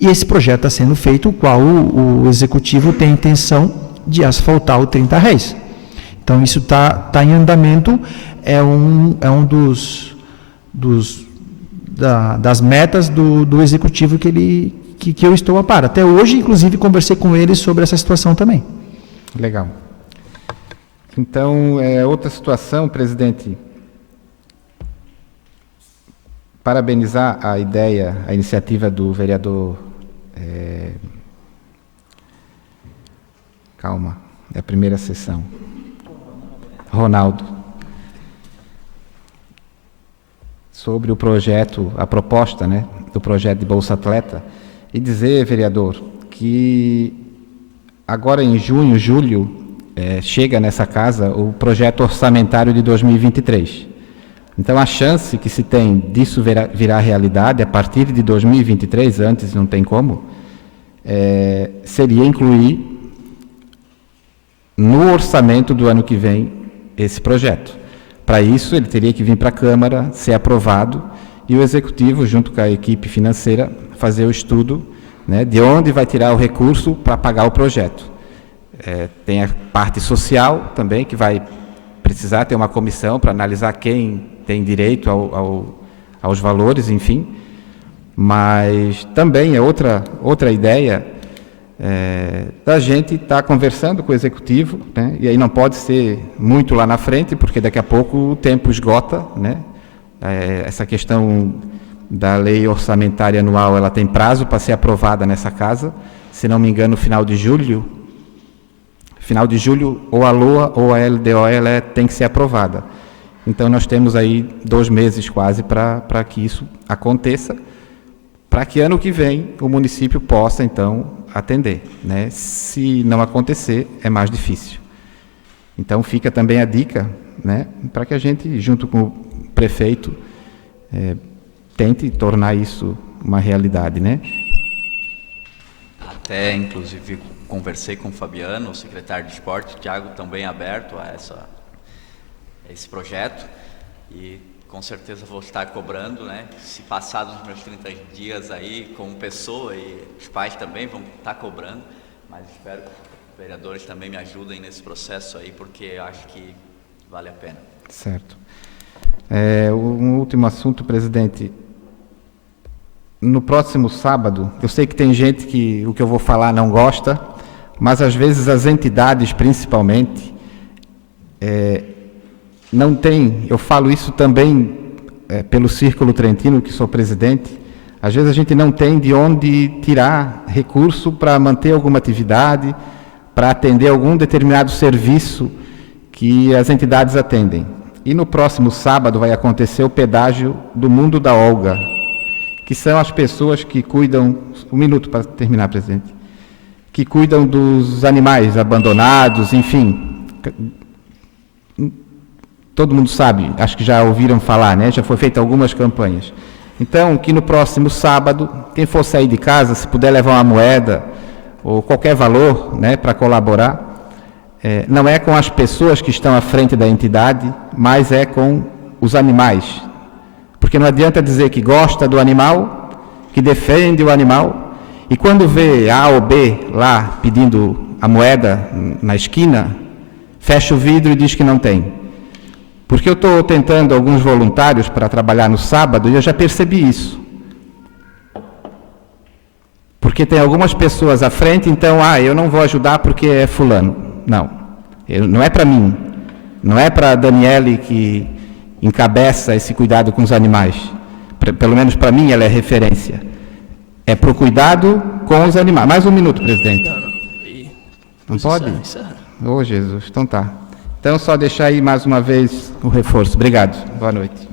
E esse projeto está sendo feito, o qual o executivo tem a intenção de asfaltar o 30 Réis. Então, isso está em andamento, é um das metas do executivo que eu estou a par. Até hoje, inclusive, conversei com ele sobre essa situação também. Legal. Então, outra situação, presidente, parabenizar a ideia, a iniciativa do vereador... Calma, é a primeira sessão. Ronaldo. Sobre o projeto, a proposta, né, do projeto de Bolsa Atleta, e dizer, vereador, que agora em junho, julho, chega nessa casa o projeto orçamentário de 2023. Então, a chance que se tem disso virar realidade a partir de 2023, antes não tem como, seria incluir no orçamento do ano que vem esse projeto. Para isso, ele teria que vir para a Câmara, ser aprovado, e o Executivo, junto com a equipe financeira, fazer o estudo, né, de onde vai tirar o recurso para pagar o projeto. Tem a parte social também, que vai precisar ter uma comissão para analisar quem tem direito aos valores, enfim. Mas também é outra ideia da gente estar conversando com o Executivo, né? E aí não pode ser muito lá na frente, porque daqui a pouco o tempo esgota, né? Essa questão da lei orçamentária anual, ela tem prazo para ser aprovada nessa casa, se não me engano, final de julho, ou a LOA ou a LDO ela tem que ser aprovada. Então, nós temos aí 2 meses quase para que isso aconteça, para que ano que vem o município possa, então, atender, né? Se não acontecer, é mais difícil. Então, fica também a dica, né, para que a gente, junto com o prefeito, tente tornar isso uma realidade, né? Até, inclusive, conversei com o Fabiano, o secretário de esporte, o Thiago também aberto a esse projeto, e com certeza vou estar cobrando, né? Se passar dos meus 30 dias aí como pessoa, e os pais também vão estar cobrando, mas espero que os vereadores também me ajudem nesse processo aí, porque eu acho que vale a pena. Certo. Um último assunto, presidente. No próximo sábado, eu sei que tem gente que o que eu vou falar não gosta, mas às vezes as entidades, principalmente, não tem, eu falo isso também pelo Círculo Trentino, que sou presidente, às vezes a gente não tem de onde tirar recurso para manter alguma atividade, para atender algum determinado serviço que as entidades atendem. E no próximo sábado vai acontecer o pedágio do Mundo da Olga, que são as pessoas que cuidam, um minuto para terminar, presidente, que cuidam dos animais abandonados, enfim. Todo mundo sabe, acho que já ouviram falar, né? Já foi feita algumas campanhas. Então, que no próximo sábado, quem for sair de casa, se puder levar uma moeda ou qualquer valor, né, para colaborar, não é com as pessoas que estão à frente da entidade, mas é com os animais. Porque não adianta dizer que gosta do animal, que defende o animal, e quando vê A ou B lá pedindo a moeda na esquina, fecha o vidro e diz que não tem. Porque eu estou tentando alguns voluntários para trabalhar no sábado e eu já percebi isso. Porque tem algumas pessoas à frente, então, eu não vou ajudar porque é fulano. Não, não é para mim, não é para a Daniele que encabeça esse cuidado com os animais. Pelo menos para mim ela é referência. É para o cuidado com os animais. Mais um minuto, presidente. Não pode? Ô, Jesus, então tá. Então, só deixar aí mais uma vez o reforço. Obrigado. Boa noite.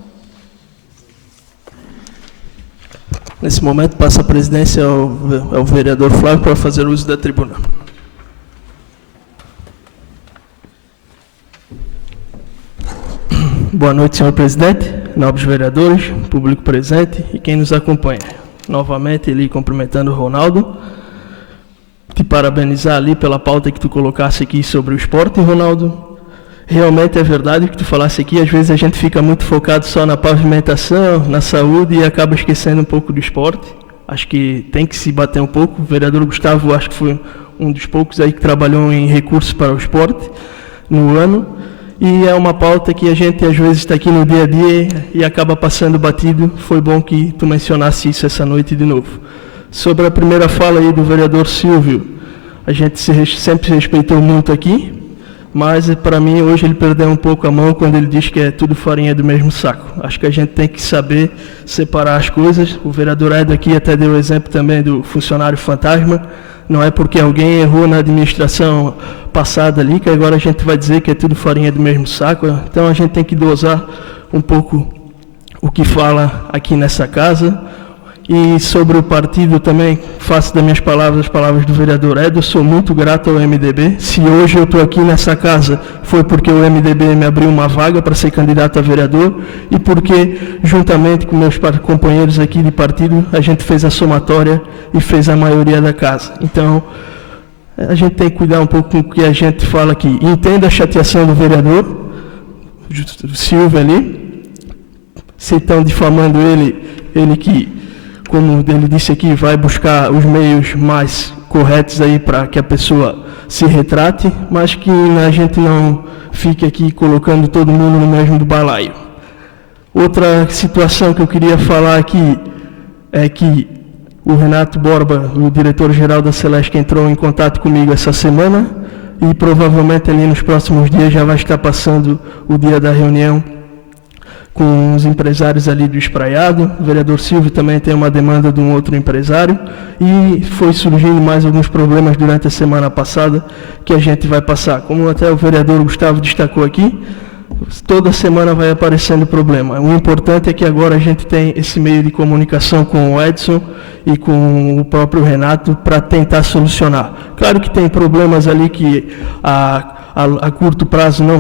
Nesse momento, passa a presidência ao vereador Flávio para fazer uso da tribuna. Boa noite, senhor presidente, nobres vereadores, público presente e quem nos acompanha. Novamente, ali cumprimentando o Ronaldo. Te parabenizar ali pela pauta que tu colocasse aqui sobre o esporte, Ronaldo. Realmente é verdade o que tu falasse aqui, às vezes a gente fica muito focado só na pavimentação, na saúde e acaba esquecendo um pouco do esporte. Acho que tem que se bater um pouco. O vereador Gustavo, acho que foi um dos poucos aí que trabalhou em recursos para o esporte no ano. E é uma pauta que a gente às vezes está aqui no dia a dia e acaba passando batido. Foi bom que tu mencionasse isso essa noite de novo. Sobre a primeira fala aí do vereador Silvio, a gente sempre se respeitou muito aqui. Mas, para mim, hoje ele perdeu um pouco a mão quando ele diz que é tudo farinha do mesmo saco. Acho que a gente tem que saber separar as coisas. O vereador Edo aqui até deu o exemplo também do funcionário fantasma. Não é porque alguém errou na administração passada ali que agora a gente vai dizer que é tudo farinha do mesmo saco. Então, a gente tem que dosar um pouco o que fala aqui nessa casa. E sobre o partido também, faço das minhas palavras as palavras do vereador Edo, sou muito grato ao MDB. Se hoje eu estou aqui nessa casa, foi porque o MDB me abriu uma vaga para ser candidato a vereador e porque, juntamente com meus companheiros aqui de partido, a gente fez a somatória e fez a maioria da casa. Então, a gente tem que cuidar um pouco com o que a gente fala aqui. Entendo a chateação do vereador Silvio ali, se estão difamando ele que, como ele disse aqui, vai buscar os meios mais corretos aí para que a pessoa se retrate, mas que a gente não fique aqui colocando todo mundo no mesmo balaio. Outra situação que eu queria falar aqui é que o Renato Borba, o diretor-geral da Celesc, entrou em contato comigo essa semana e provavelmente ali nos próximos dias já vai estar passando o dia da reunião com os empresários ali do Espraiado. O vereador Silvio também tem uma demanda de um outro empresário e foi surgindo mais alguns problemas durante a semana passada que a gente vai passar. Como até o vereador Gustavo destacou aqui, toda semana vai aparecendo problema. O importante é que agora a gente tem esse meio de comunicação com o Edson e com o próprio Renato para tentar solucionar. Claro que tem problemas ali que a curto prazo não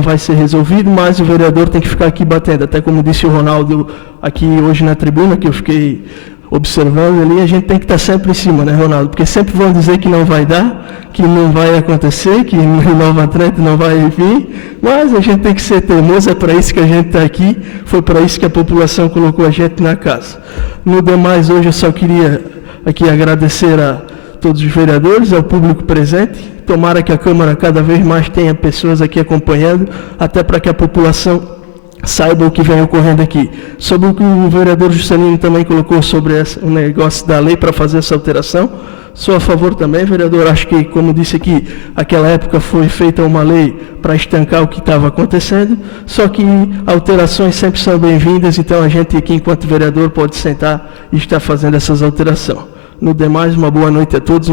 vai ser resolvido, mas o vereador tem que ficar aqui batendo. Até como disse o Ronaldo aqui hoje na tribuna, que eu fiquei observando ali, a gente tem que estar sempre em cima, né, Ronaldo? Porque sempre vão dizer que não vai dar, que não vai acontecer, que Nova Trento não vai vir, mas a gente tem que ser teimoso, é para isso que a gente está aqui, foi para isso que a população colocou a gente na casa. No demais, hoje eu só queria aqui agradecer a todos os vereadores, ao público presente, tomara que a Câmara cada vez mais tenha pessoas aqui acompanhando, até para que a população saiba o que vem ocorrendo aqui. Sobre o que o vereador Juscelino também colocou sobre o negócio da lei para fazer essa alteração, sou a favor também, vereador. Acho que, como disse aqui, aquela época foi feita uma lei para estancar o que estava acontecendo, só que alterações sempre são bem-vindas, então a gente aqui, enquanto vereador, pode sentar e estar fazendo essas alterações. No demais, uma boa noite a todos.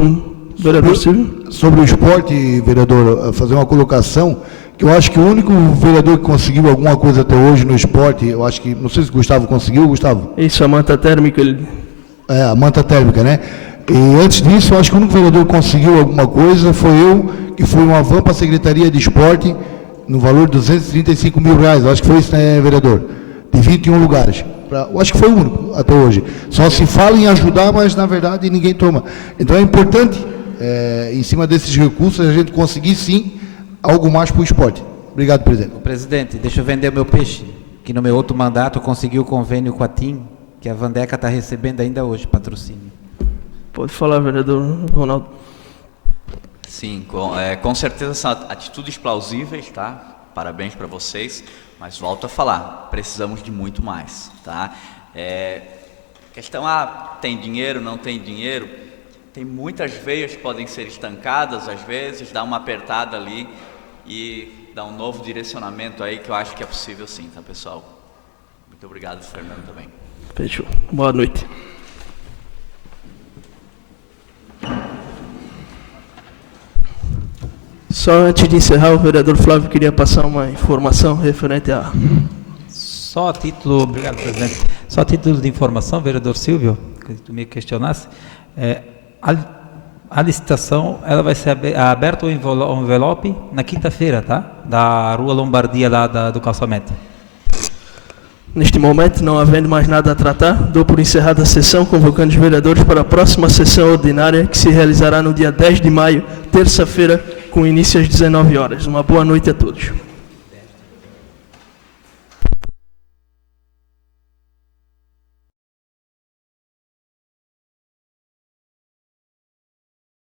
Vereador Silvio. Sobre o esporte, vereador, fazer uma colocação, que eu acho que o único vereador que conseguiu alguma coisa até hoje no esporte, eu acho que, não sei se o Gustavo conseguiu, Gustavo? Isso, a manta térmica. A manta térmica, né? E antes disso, eu acho que o único vereador que conseguiu alguma coisa foi eu, que foi uma van para a Secretaria de Esporte, no valor de R$235 mil. Eu acho que foi isso, né, vereador? De 21 lugares. Eu acho que foi o único até hoje. Só se fala em ajudar, mas na verdade ninguém toma. Então é importante, em cima desses recursos, a gente conseguir sim algo mais para o esporte. Obrigado, presidente. Presidente, deixa eu vender o meu peixe, que no meu outro mandato eu consegui o convênio com a TIM, que a Vandeca está recebendo ainda hoje, patrocínio. Pode falar, vereador Ronaldo. Sim, com certeza são atitudes plausíveis, tá? Parabéns para vocês, mas volto a falar, precisamos de muito mais, tá? Questão, tem dinheiro, não tem dinheiro, tem muitas veias que podem ser estancadas, às vezes, dá uma apertada ali e dá um novo direcionamento aí, que eu acho que é possível sim, tá, pessoal? Muito obrigado, Fernando, também. Fechou. Boa noite. Só antes de encerrar, o vereador Flávio queria passar uma informação referente a... Só a título, obrigado, presidente. Só a título de informação, vereador Silvio, que tu me questionasse, a licitação, ela vai ser aberta o envelope na quinta-feira, tá? Da Rua Lombardia, lá do calçamento. Neste momento, não havendo mais nada a tratar, dou por encerrada a sessão, convocando os vereadores para a próxima sessão ordinária, que se realizará no dia 10 de maio, terça-feira, com início às 19 horas. Uma boa noite a todos.